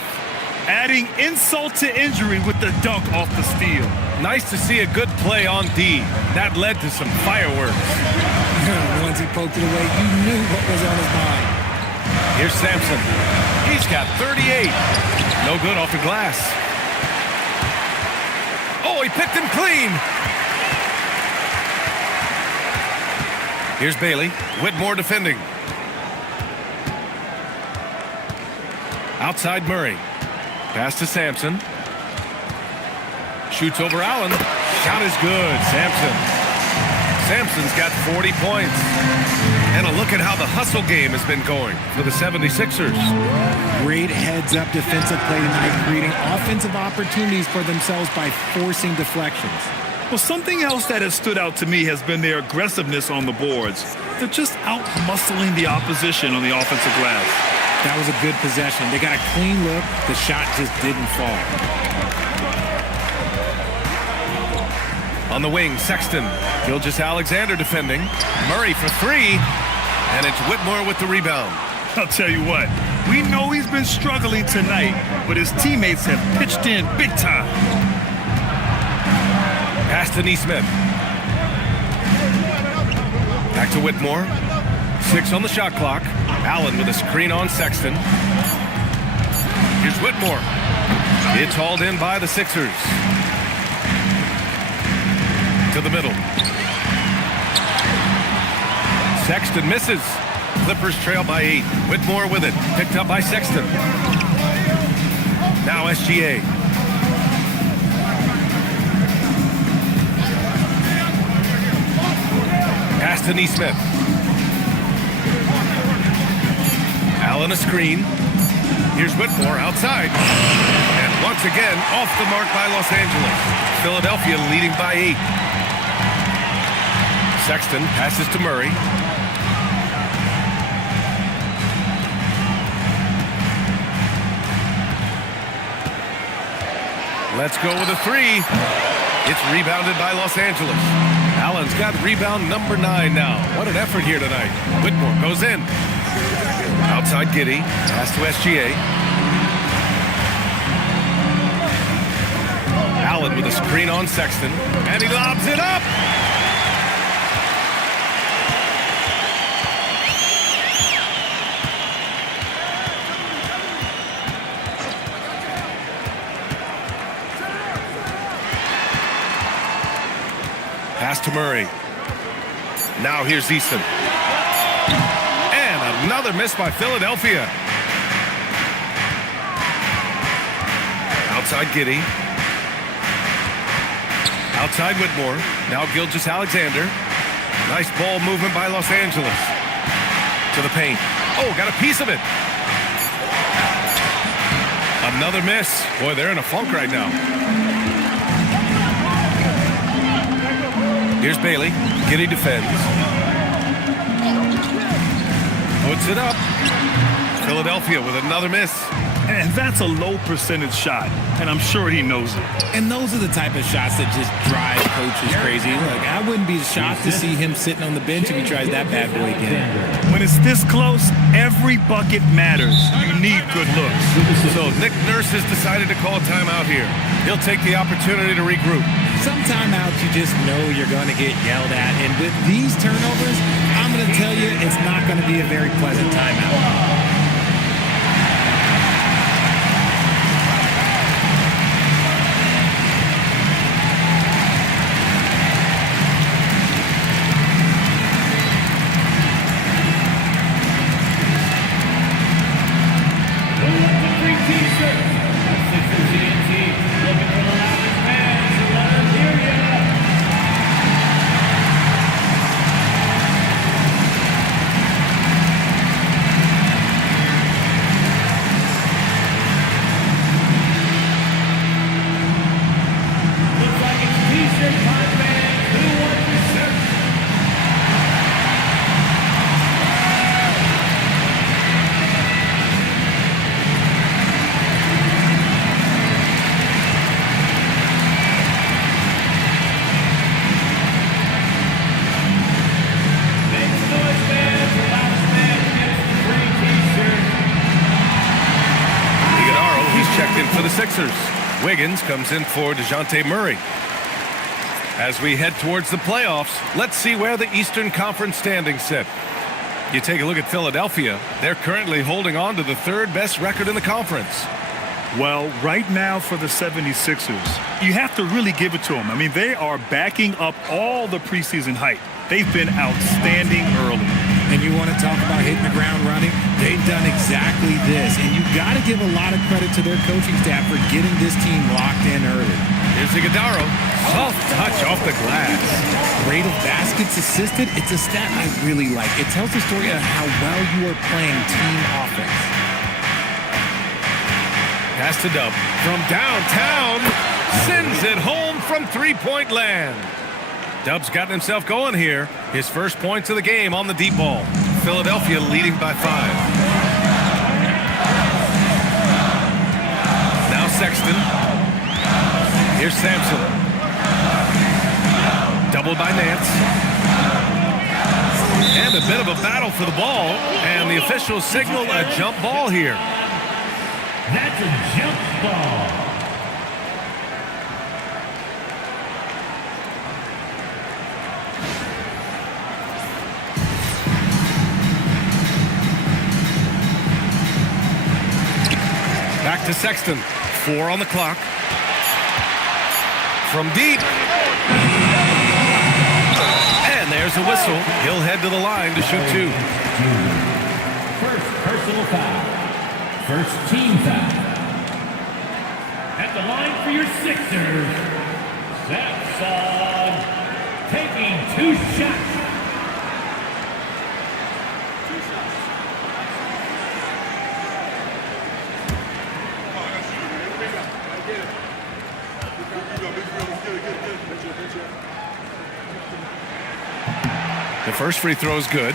Adding insult to injury with the dunk off the steal. Nice to see a good play on D. That led to some fireworks. Once he poked it away, you knew what was on his mind. Here's Sampson. He's got 38. No good off the glass. Oh, he picked him clean. Here's Bailey. Whitmore defending. Outside Murray. Pass to Sampson. Shoots over Allen. Shot is good. Sampson's got 40 points. And a look at how the hustle game has been going for the 76ers. Great heads-up defensive play tonight, creating offensive opportunities for themselves by forcing deflections. Well, something else that has stood out to me has been their aggressiveness on the boards. They're just out-muscling the opposition on the offensive glass. That was a good possession. They got a clean look. The shot just didn't fall. On the wing, Sexton. Gilgeous-Alexander defending. Murray for 3. And it's Whitmore with the rebound. I'll tell you what, we know he's been struggling tonight, but his teammates have pitched in big time. Pass to Neesmith. Back to Whitmore. 6 on the shot clock. Allen with a screen on Sexton. Here's Whitmore. It's hauled in by the Sixers. To the middle. Sexton misses. Clippers trail by 8. Whitmore with it. Picked up by Sexton. Now SGA. Pass to Neesmith. Allen a screen. Here's Whitmore outside. And once again, off the mark by Los Angeles. Philadelphia leading by 8. Sexton passes to Murray. Let's go with a 3. It's rebounded by Los Angeles. Allen's got rebound number 9 now. What an effort here tonight. Whitmore goes in. Outside Giddey. Pass to SGA. Allen with a screen on Sexton. And he lobs it up. Pass to Murray. Now here's Easton. And another miss by Philadelphia. Outside Giddey. Outside Whitmore. Now Gilgeous-Alexander. Nice ball movement by Los Angeles. To the paint. Oh, got a piece of it. Another miss. Boy, they're in a funk right now. Here's Bailey. Giddey defends. Puts it up. Philadelphia with another miss. And that's a low percentage shot, and I'm sure he knows it. And those are the type of shots that just drive coaches crazy. Look, I wouldn't be shocked to see him sitting on the bench if he tries that bad boy again. When it's this close, every bucket matters. You need good looks. So Nick Nurse has decided to call a timeout here. He'll take the opportunity to regroup. Some timeouts you just know you're going to get yelled at. And with these turnovers, I'm going to tell you it's not going to be a very pleasant timeout. Wiggins comes in for DeJounte Murray. As we head towards the playoffs, let's see where the Eastern Conference standings sit. You take a look at Philadelphia. They're currently holding on to the third best record in the conference. Well, right now for the 76ers, you have to really give it to them. I mean, they are backing up all the preseason hype. They've been outstanding early. And you want to talk about hitting the ground running? They've done exactly this. And you've got to give a lot of credit to their coaching staff for getting this team locked in early. Here's Iguodala. Soft touch off the glass. Rate of baskets assisted, it's a stat I really like. It tells the story of how well you are playing team offense. Pass to Dub from downtown. Sends it home from three-point land. Dub's gotten himself going here. His first points of the game on the deep ball. Philadelphia leading by 5. Now Sexton. Here's Sampson. Doubled by Nance. And a bit of a battle for the ball. And the officials signal a jump ball here. That's a jump ball. Back to Sexton. 4 on the clock. From deep. And there's a whistle. He'll head to the line to shoot 2. First personal foul. First team foul. At the line for your Sixers, Sampson taking 2 shots. The first free throw is good.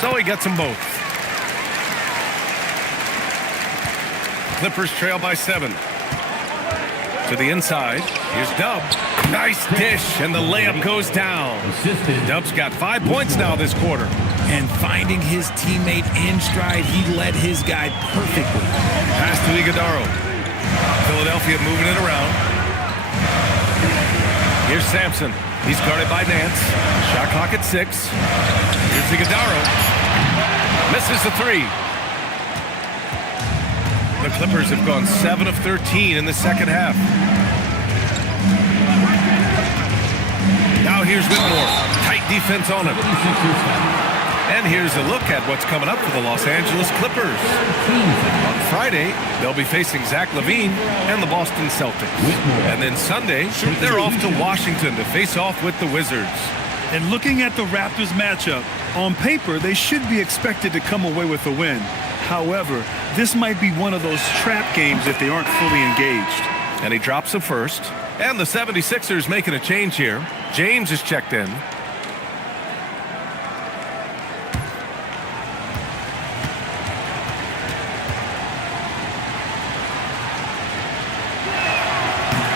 So he gets them both. Clippers trail by 7. To the inside. Here's Dub. Nice dish, and the layup goes down. Dub's got 5 points now this quarter. And finding his teammate in stride, he led his guy perfectly. Pass to Iguodala. Philadelphia moving it around. Here's Sampson. He's guarded by Nance. Shot clock at 6. Here's Iguodala. Misses the 3. The Clippers have gone 7 of 13 in the second half. Now here's Whitmore. Tight defense on him. And here's a look at what's coming up for the Los Angeles Clippers. On Friday, they'll be facing Zach LaVine and the Boston Celtics. And then Sunday, they're off to Washington to face off with the Wizards. And looking at the Raptors matchup, on paper, they should be expected to come away with a win. However, this might be one of those trap games if they aren't fully engaged. And he drops the first. And the 76ers making a change here. James is checked in.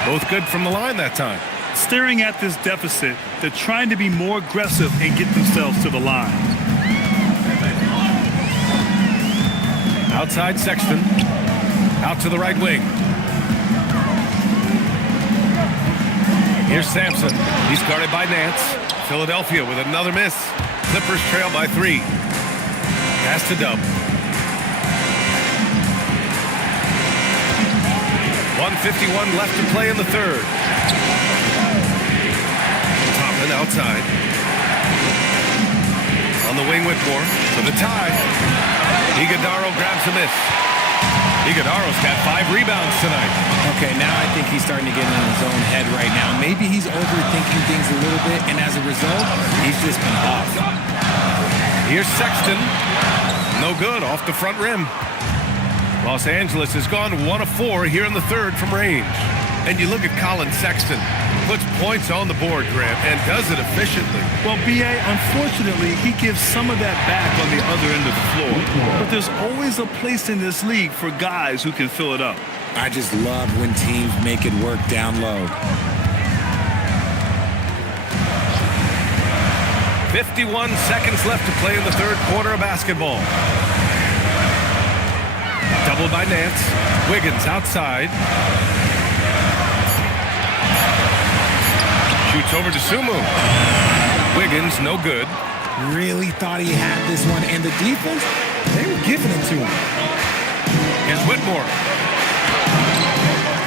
Both good from the line that time. Staring at this deficit, they're trying to be more aggressive and get themselves to the line. Outside Sexton. Out to the right wing. Here's Sampson. He's guarded by Nance. Philadelphia with another miss. Clippers trail by 3. Pass to Dub. 1:51 left to play in the third. Toppin outside. On the wing, Whitmore for the tie. Iguodala grabs a miss. Iguodala's got 5 rebounds tonight. Okay, now I think he's starting to get in his own head right now. Maybe he's overthinking things a little bit, and as a result, he's just been off. Here's Sexton. No good, off the front rim. Los Angeles has gone 1 of 4 here in the third from range. And you look at Colin Sexton. puts points on the board, Grant, and does it efficiently. Well, B.A., unfortunately, he gives some of that back on the other end of the floor. But there's always a place in this league for guys who can fill it up. I just love when teams make it work down low. 51 seconds left to play in the third quarter of basketball. Doubled by Nance. Wiggins outside. Shoots over to Sumu. Wiggins, no good. Really thought he had this one, and the defense, they were giving it to him. Here's Whitmore.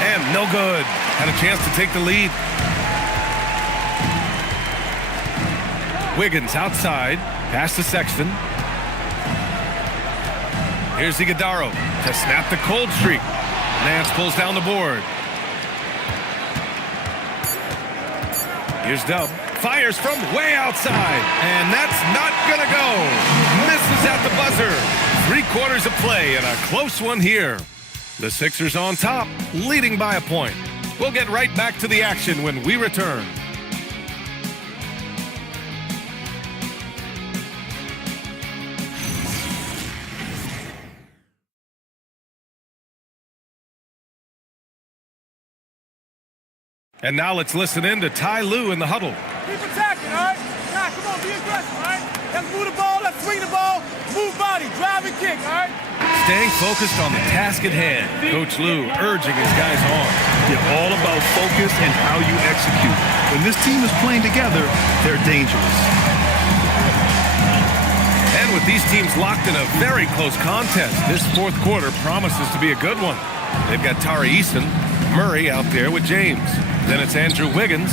And no good. Had a chance to take the lead. Wiggins outside. Pass to Sexton. Here's Iguodala to snap the cold streak. Nance pulls down the board. Here's Dub. Fires from way outside. And that's not going to go. Misses at the buzzer. 3 quarters of play and a close one here. The Sixers on top, leading by a point. We'll get right back to the action when we return. And now let's listen in to Ty Lue in the huddle. Keep attacking, all right? Nah, come on, be aggressive, all right? Let's move the ball, let's swing the ball, move body, drive and kick, all right? Staying focused on the task at hand. Coach Lue urging his guys on. They're all about focus and how you execute. When this team is playing together, they're dangerous. And with these teams locked in a very close contest, this fourth quarter promises to be a good one. They've got Tari Eason, Murray out there with James. Then it's Andrew Wiggins,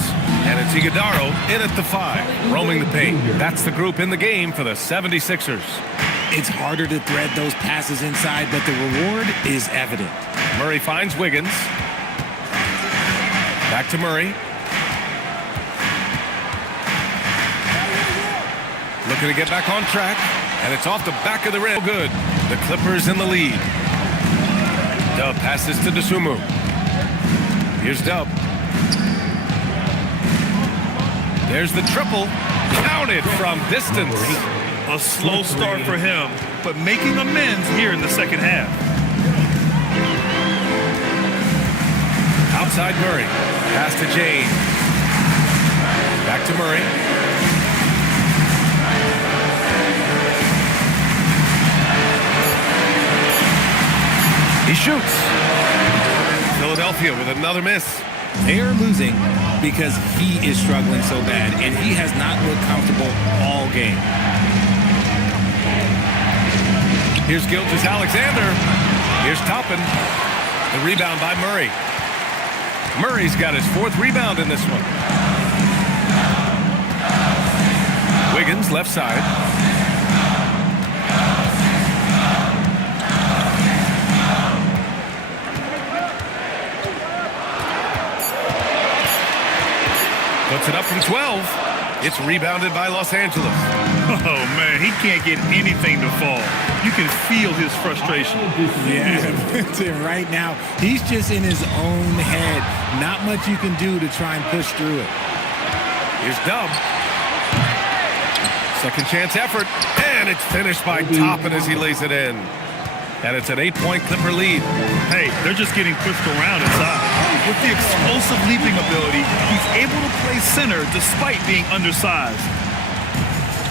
and it's Iguodala in at the 5, roaming the paint. That's the group in the game for the 76ers. It's harder to thread those passes inside, but the reward is evident. Murray finds Wiggins. Back to Murray. Looking to get back on track, and it's off the back of the rim. Good. The Clippers in the lead. Dub passes to Dosunmu. Here's Dub. There's the triple. Counted from distance. A slow start for him, but making amends here in the second half. Outside Murray. Pass to James. Back to Murray. He shoots. Philadelphia with another miss. They are losing because he is struggling so bad, and he has not looked comfortable all game. Here's Gilgeous-Alexander. Here's Toppin. The rebound by Murray. Murray's got his 4th rebound in this one. Wiggins, left side. Puts it up from 12. It's rebounded by Los Angeles. Oh, man, he can't get anything to fall. You can feel his frustration. Yeah, right now, he's just in his own head. Not much you can do to try and push through it. Here's Dub. Second chance effort, and it's finished by Toppin as he lays it in. And it's an 8-point Clipper lead. Hey, they're just getting pushed around inside. With the explosive leaping ability, he's able to play center despite being undersized.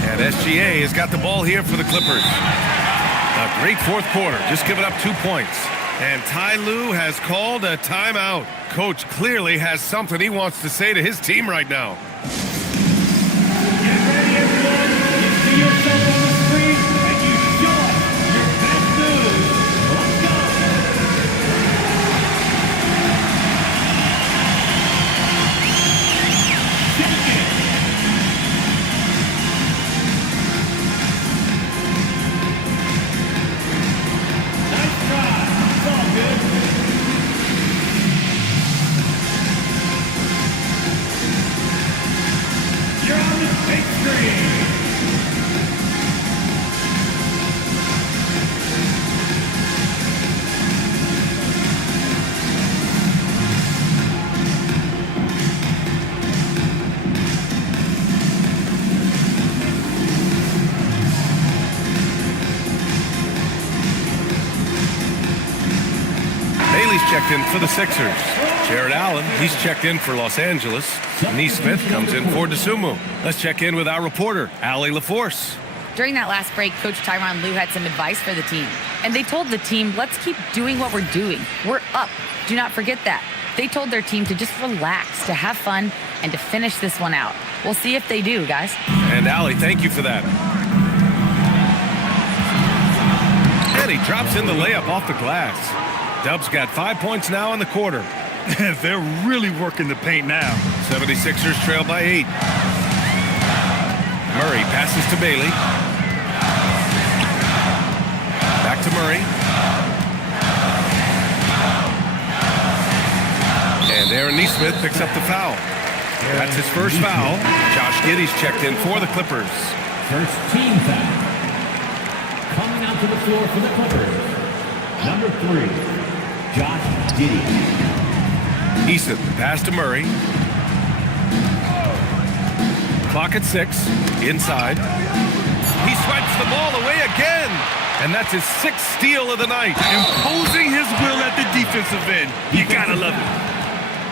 And SGA has got the ball here for the Clippers. A great fourth quarter, just giving up 2 points. And Ty Lue has called a timeout. Coach clearly has something he wants to say to his team right now. Get ready, everyone. You see yourself on the screen, and you show us your best moves. Let's go. Check it. Nice try. It's all good. Bailey's checked in for the Sixers. Jared Allen, he's checked in for Los Angeles. Neesmith comes in for DeSumo. Let's check in with our reporter, Allie LaForce. During that last break, Coach Tyronn Lue had some advice for the team. And they told the team, let's keep doing what we're doing. We're up. Do not forget that. They told their team to just relax, to have fun, and to finish this one out. We'll see if they do, guys. And Allie, thank you for that. And he drops in the layup off the glass. Dubs got 5 points now in the quarter. They're really working the paint now. 76ers trail by 8. Murray passes to Bailey. Back to Murray. And Aaron Neesmith picks up the foul. That's his first foul. Josh Giddey's checked in for the Clippers. First team foul. Coming out to the floor for the Clippers, number 3, Josh Giddey. Eason, pass to Murray. Clock at 6. Inside. He swipes the ball away again. And that's his 6th steal of the night. Imposing his will at the defensive end. You gotta love it.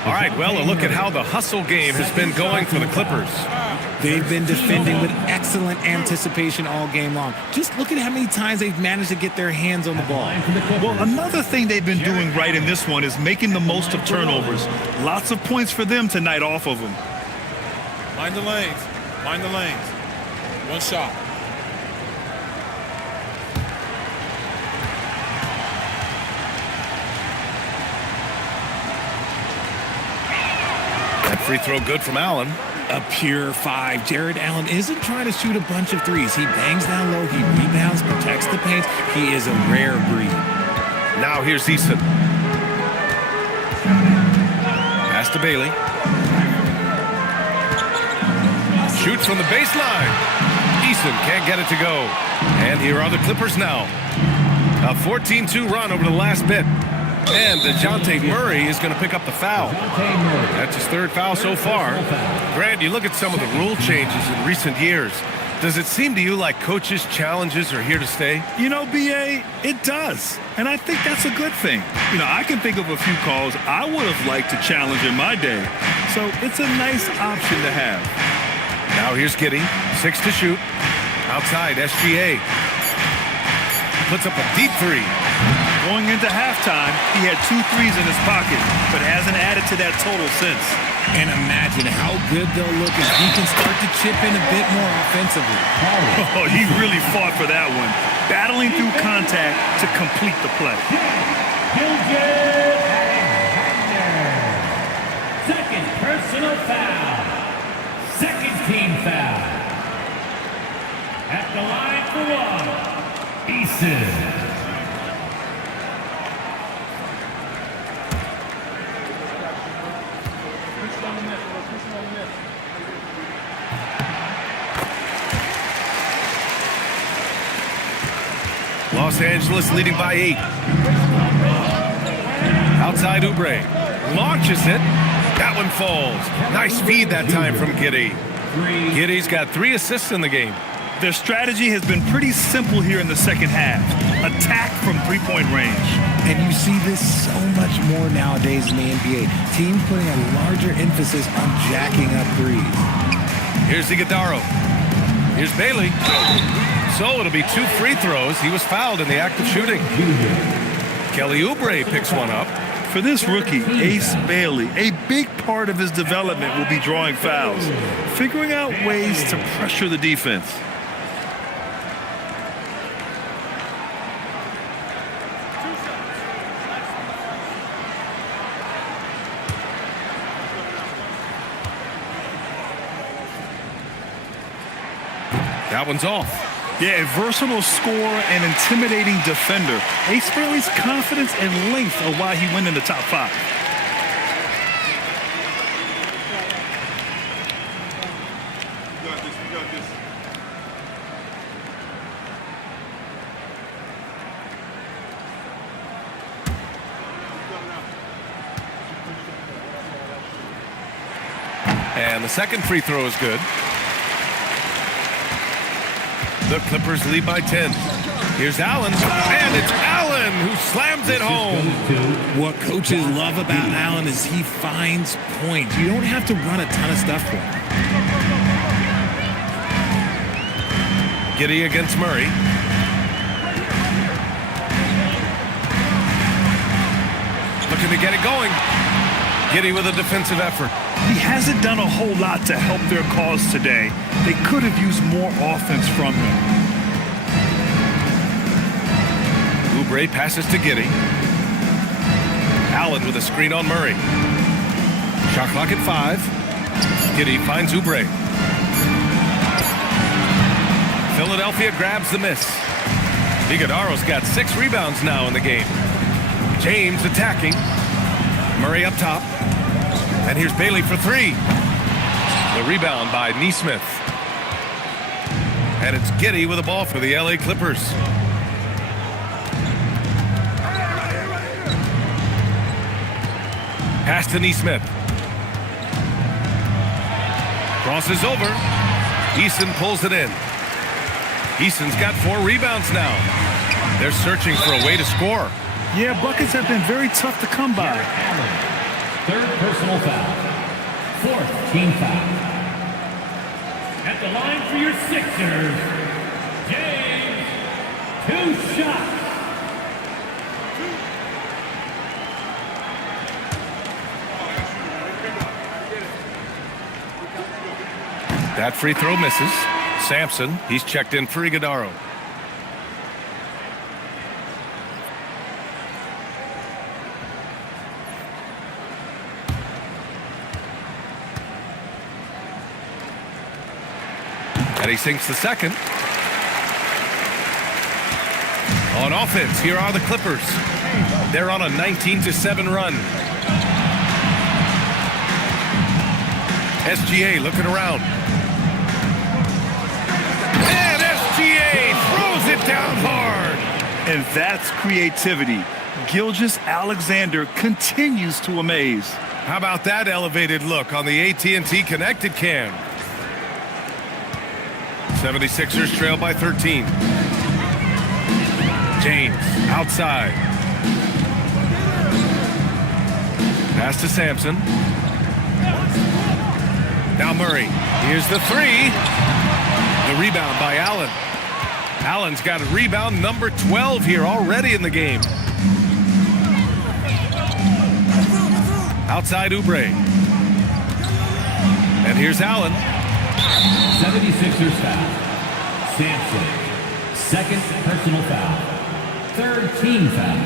All right, well, a look at how the hustle game has been going for the Clippers. They've been defending with excellent anticipation all game long. Just look at how many times they've managed to get their hands on the ball. Well, another thing they've been doing right in this one is making the most of turnovers. Lots of points for them tonight off of them. Mind the lanes. Mind the lanes. One shot. That free throw good from Allen. A pure 5. Jared Allen isn't trying to shoot a bunch of threes. He bangs down low, he rebounds, protects the paint. He is a rare breed. Now here's Eason. Pass to Bailey. Shoots from the baseline. Eason can't get it to go. And here are the Clippers now. A 14-2 run over the last bit. And DeJounte Murray is going to pick up the foul. That's his 3rd foul so far. Grant, you look at some of the rule changes in recent years. Does it seem to you like coaches' challenges are here to stay? You know, B.A., it does. And I think that's a good thing. You know, I can think of a few calls I would have liked to challenge in my day. So it's a nice option to have. Now here's Giddey. 6 to shoot. Outside, SGA. Puts up a deep 3. Going into halftime, he had 2 threes in his pocket, but hasn't added to that total since. And imagine how good they'll look as he can start to chip in a bit more offensively. Oh, he really fought for that one, battling through contact to complete the play. Second personal foul. Second team foul. At the line for 1, Eason. Los Angeles leading by 8. Outside Oubre. Launches it. That one falls. Nice feed that time from Giddey. Giddey's got 3 assists in the game. Their strategy has been pretty simple here in the second half. Attack from 3-point range. And you see this so much more nowadays in the NBA. Teams putting a larger emphasis on jacking up threes. Here's Iguodala. Here's Bailey. So it'll be 2 free throws. He was fouled in the act of shooting. Kelly Oubre picks one up. For this rookie, Ace Bailey, a big part of his development will be drawing fouls, figuring out ways to pressure the defense. That one's off. Yeah, a versatile scorer and intimidating defender. Ace Bailey's confidence and length are why he went in the top 5. And the second free throw is good. The Clippers lead by 10. Here's Allen, and it's Allen who slams it home. What coaches love about Allen is he finds points. You don't have to run a ton of stuff for him. Giddey against Murray. Looking to get it going. Giddey with a defensive effort. He hasn't done a whole lot to help their cause today. They could have used more offense from him. Oubre passes to Giddey. Allen with a screen on Murray. Shot clock at 5. Giddey finds Oubre. Philadelphia grabs the miss. Iguodaro's got 6 rebounds now in the game. James attacking. Murray up top. And here's Bailey for 3. The rebound by Nesmith. And it's Giddey with the ball for the LA Clippers. Pass to Nesmith. Crosses over. Eason pulls it in. Eason's got 4 rebounds now. They're searching for a way to score. Yeah, buckets have been very tough to come by. Third personal foul. 4th team foul. At the line for your Sixers, James. 2 shots. That free throw misses. Sampson, he's checked in for Iguodaro. And he sinks the second. On offense, here are the Clippers. They're on a 19-7 run. SGA looking around. And SGA throws it down hard. And that's creativity. Gilgeous-Alexander continues to amaze. How about that elevated look on the AT&T connected cam? 76ers trail by 13. James outside. Pass to Sampson. Now Murray. Here's the 3. The rebound by Allen. Allen's got a rebound number 12 here already in the game. Outside Oubre. And here's Allen. 76ers foul. Sampson. 2nd personal foul. 3rd team foul.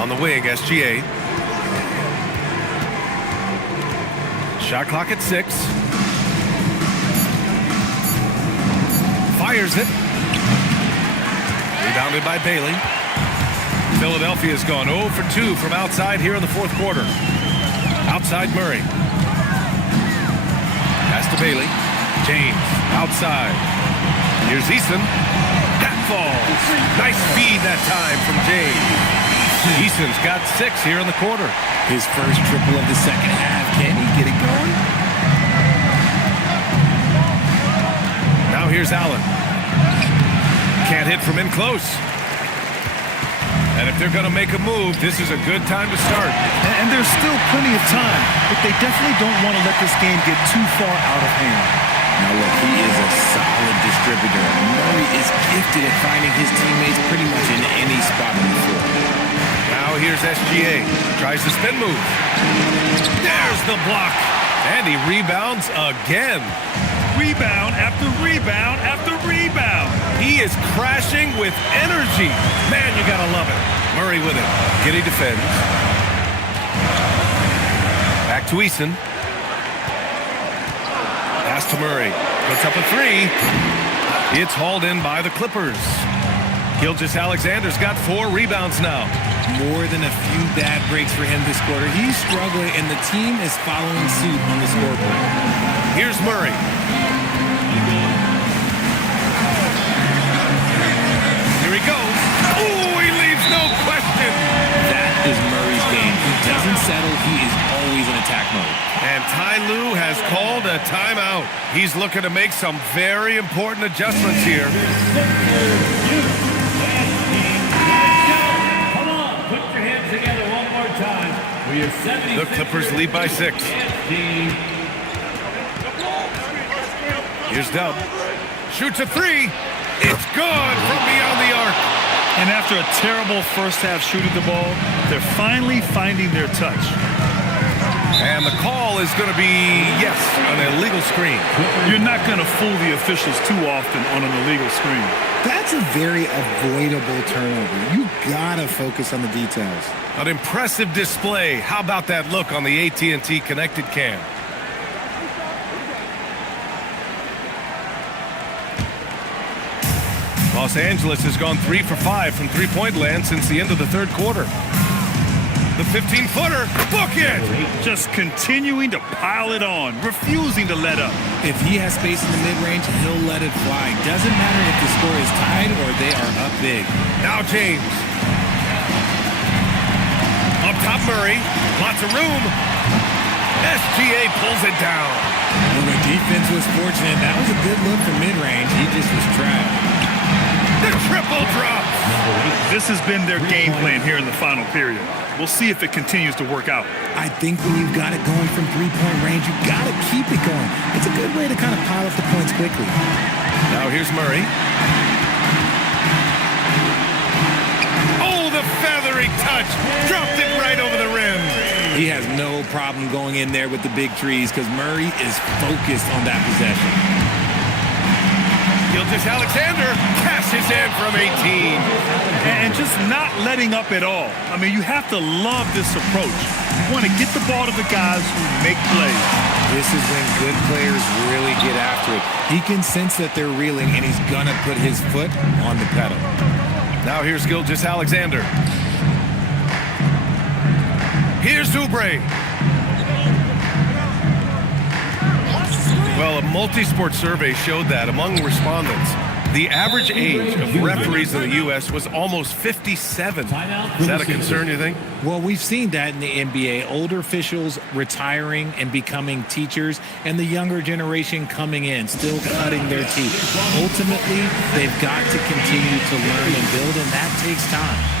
On the wing, SGA. Shot clock at 6. Fires it. Rebounded by Bailey. Philadelphia's gone 0 for 2 from outside here in the 4th quarter. Outside Murray. Pass to Bailey. James outside. Here's Eason. That falls. Nice speed that time from James. Eason's got 6 here in the quarter. His first triple of the second half. Can he get it going? Now here's Allen. Can't hit from in close. And if they're going to make a move, this is a good time to start. And there's still plenty of time, but they definitely don't want to let this game get too far out of hand. Now look, he is a solid distributor. Murray is gifted at finding his teammates pretty much in any spot on the floor. Now here's SGA. Tries the spin move. There's the block. And he rebounds again. Rebound after rebound after rebound. He is crashing with energy. Man, you gotta love it. Murray with it. Giddey defends. Back to Eason. Pass to Murray. Puts up a 3. It's hauled in by the Clippers. Gilgeous-Alexander's got 4 rebounds now. More than a few bad breaks for him this quarter. He's struggling, and the team is following suit on the scoreboard. Here's Murray. Here he goes. Oh, he leaves no question. That is Murray's game. He doesn't settle. He is always in attack mode. And Ty Lue has called a timeout. He's looking to make some very important adjustments here. Come on, put your hands together one more time. The Clippers lead by 6. Here's Dub. Shoots a 3. It's good from beyond the arc. And after a terrible first half shooting the ball, they're finally finding their touch. And the call is going to be, yes, an illegal screen. You're not going to fool the officials too often on an illegal screen. That's a very avoidable turnover. You gotta focus on the details. An impressive display. How about that look on the AT&T connected cam? Los Angeles has gone 3 for 5 from three-point land since the end of the third quarter. The 15-footer, book it! Just continuing to pile it on, refusing to let up. If he has space in the mid-range, he'll let it fly. Doesn't matter if the score is tied or they are up big. Now James. Up top Murray, lots of room. SGA pulls it down. Well, the defense was fortunate. That was a good look from mid-range. He just was trapped. The triple drop. This has been their game plan here in the final period. We'll see if it continues to work out. I think when you've got it going from three-point range, you got to keep it going. It's a good way to kind of pile up the points quickly. Now here's Murray. Oh, the feathery touch. Dropped it right over the rim. He has no problem going in there with the big trees because Murray is focused on that possession. Gilgeous-Alexander cashes in from 18. And just not letting up at all. I mean, you have to love this approach. You want to get the ball to the guys who make plays. This is when good players really get after it. He can sense that they're reeling, and he's going to put his foot on the pedal. Now here's Gilgeous-Alexander. Here's Oubre. Well, a multi-sport survey showed that among respondents, the average age of referees in the U.S. was almost 57. Is that a concern, you think? Well, we've seen that in the NBA. Older officials retiring and becoming teachers, and the younger generation coming in, still cutting their teeth. Ultimately, they've got to continue to learn and build, and that takes time.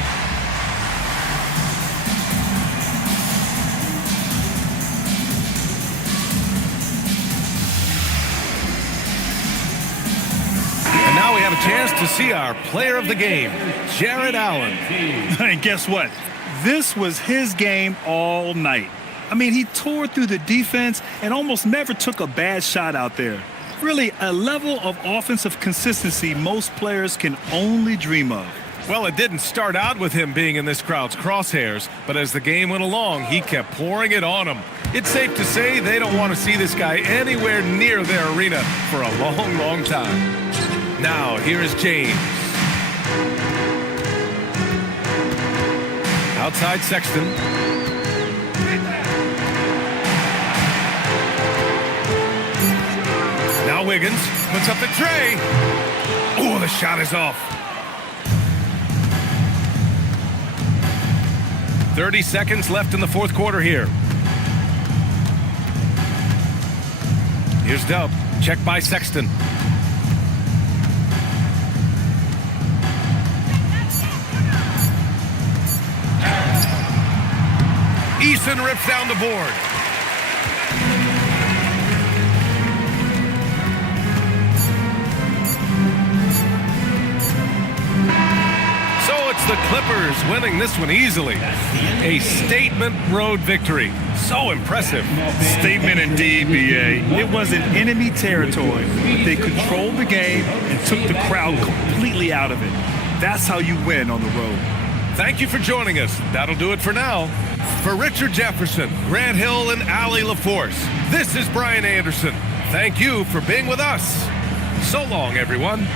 Now we have a chance to see our player of the game, Jared Allen. And guess what? This was his game all night. I mean, he tore through the defense and almost never took a bad shot out there. Really, a level of offensive consistency most players can only dream of. Well, it didn't start out with him being in this crowd's crosshairs, but as the game went along, he kept pouring it on them. It's safe to say they don't want to see this guy anywhere near their arena for a long, long time. Now, here is James. Outside Sexton. Now Wiggins puts up the tray. Oh, the shot is off. 30 seconds left in the fourth quarter here. Here's Dub. Check by Sexton. Eason rips down the board. So it's the Clippers winning this one easily. A statement road victory. So impressive. Statement indeed, B.A. It was in enemy territory, but they controlled the game and took the crowd completely out of it. That's how you win on the road. Thank you for joining us. That'll do it for now. For Richard Jefferson, Grant Hill, and Allie LaForce, this is Brian Anderson. Thank you for being with us. So long, everyone.